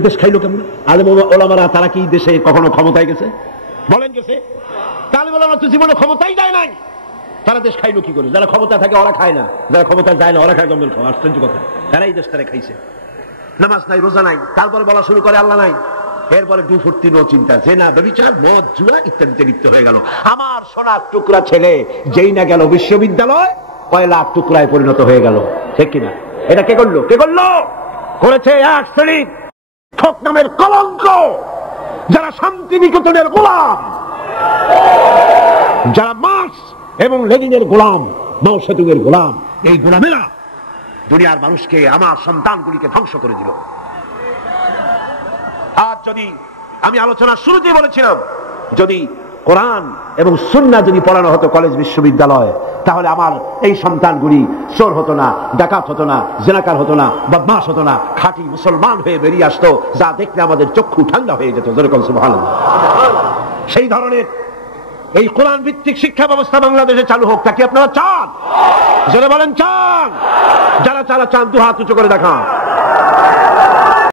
দেশ খাইলো কেমন? আলেম ওলামারা তারা কি দেশে কখনো ক্ষমতায় গেছে? বলেন গেছে? আলেম ওলামা তো জীবনে ক্ষমতাই যায় নাই, তারা দেশ খাইলো কি করে? যারা ক্ষমতা থাকে ওরা খায় না, যারা ক্ষমতায় যায় না ওরা খায় গম্ভীর খাওয়া। আশ্চর্য কথা, তারাই দেশটারে খাইছে। নামাজ নাই, রোজা নাই, তারপরে বলা শুরু করে আল্লাহ নাই। এরপরে দু ফুর্তি নো চিন্তা, যে না ব্যভিচার মদ জুয়া ইত্যাদিতে লিপ্ত হয়ে গেল। আমার সোনার টুকরা ছেলে যেই না গেল বিশ্ববিদ্যালয় কয়লা টুকরায় পরিণত হয়ে গেল। ঠিক কিনা? এটা কে করলো? কে করলো? করেছে এক শ্রেণীর ঠক নামের কলঙ্ক, যারা শান্তি নিকেতনের গোলাম, যারা মার্কস এবং লেনিনের গোলাম, মাও সেতুংয়ের গোলাম। এই গোলামেরা দুনিয়ার মানুষকে, আমার সন্তানগুলিকে ধ্বংস করে দিল। আজ যদি আমি আলোচনার শুরুতেই বলেছিলাম, যদি কোরআন এবং সুন্নাহ যদি পড়ানো হতো কলেজ বিশ্ববিদ্যালয়ে, তাহলে আমার এই সন্তানগুলি চোর হতো না, ডাকাত হতো না, জেনাকার হতো না, বদমাশ হতো না, খাঁটি মুসলমান হয়ে বেরিয়ে আসতো, যা দেখলে আমাদের চক্ষু ঠান্ডা হয়ে যেত। যেরকম সুবহানাল্লাহ। সেই ধরনের এই কোরআন ভিত্তিক শিক্ষা ব্যবস্থা বাংলাদেশে চালু হোক, তা কি আপনারা চান? যারা বলেন চান, যারা চান দু হাত উঁচু করে দেখান।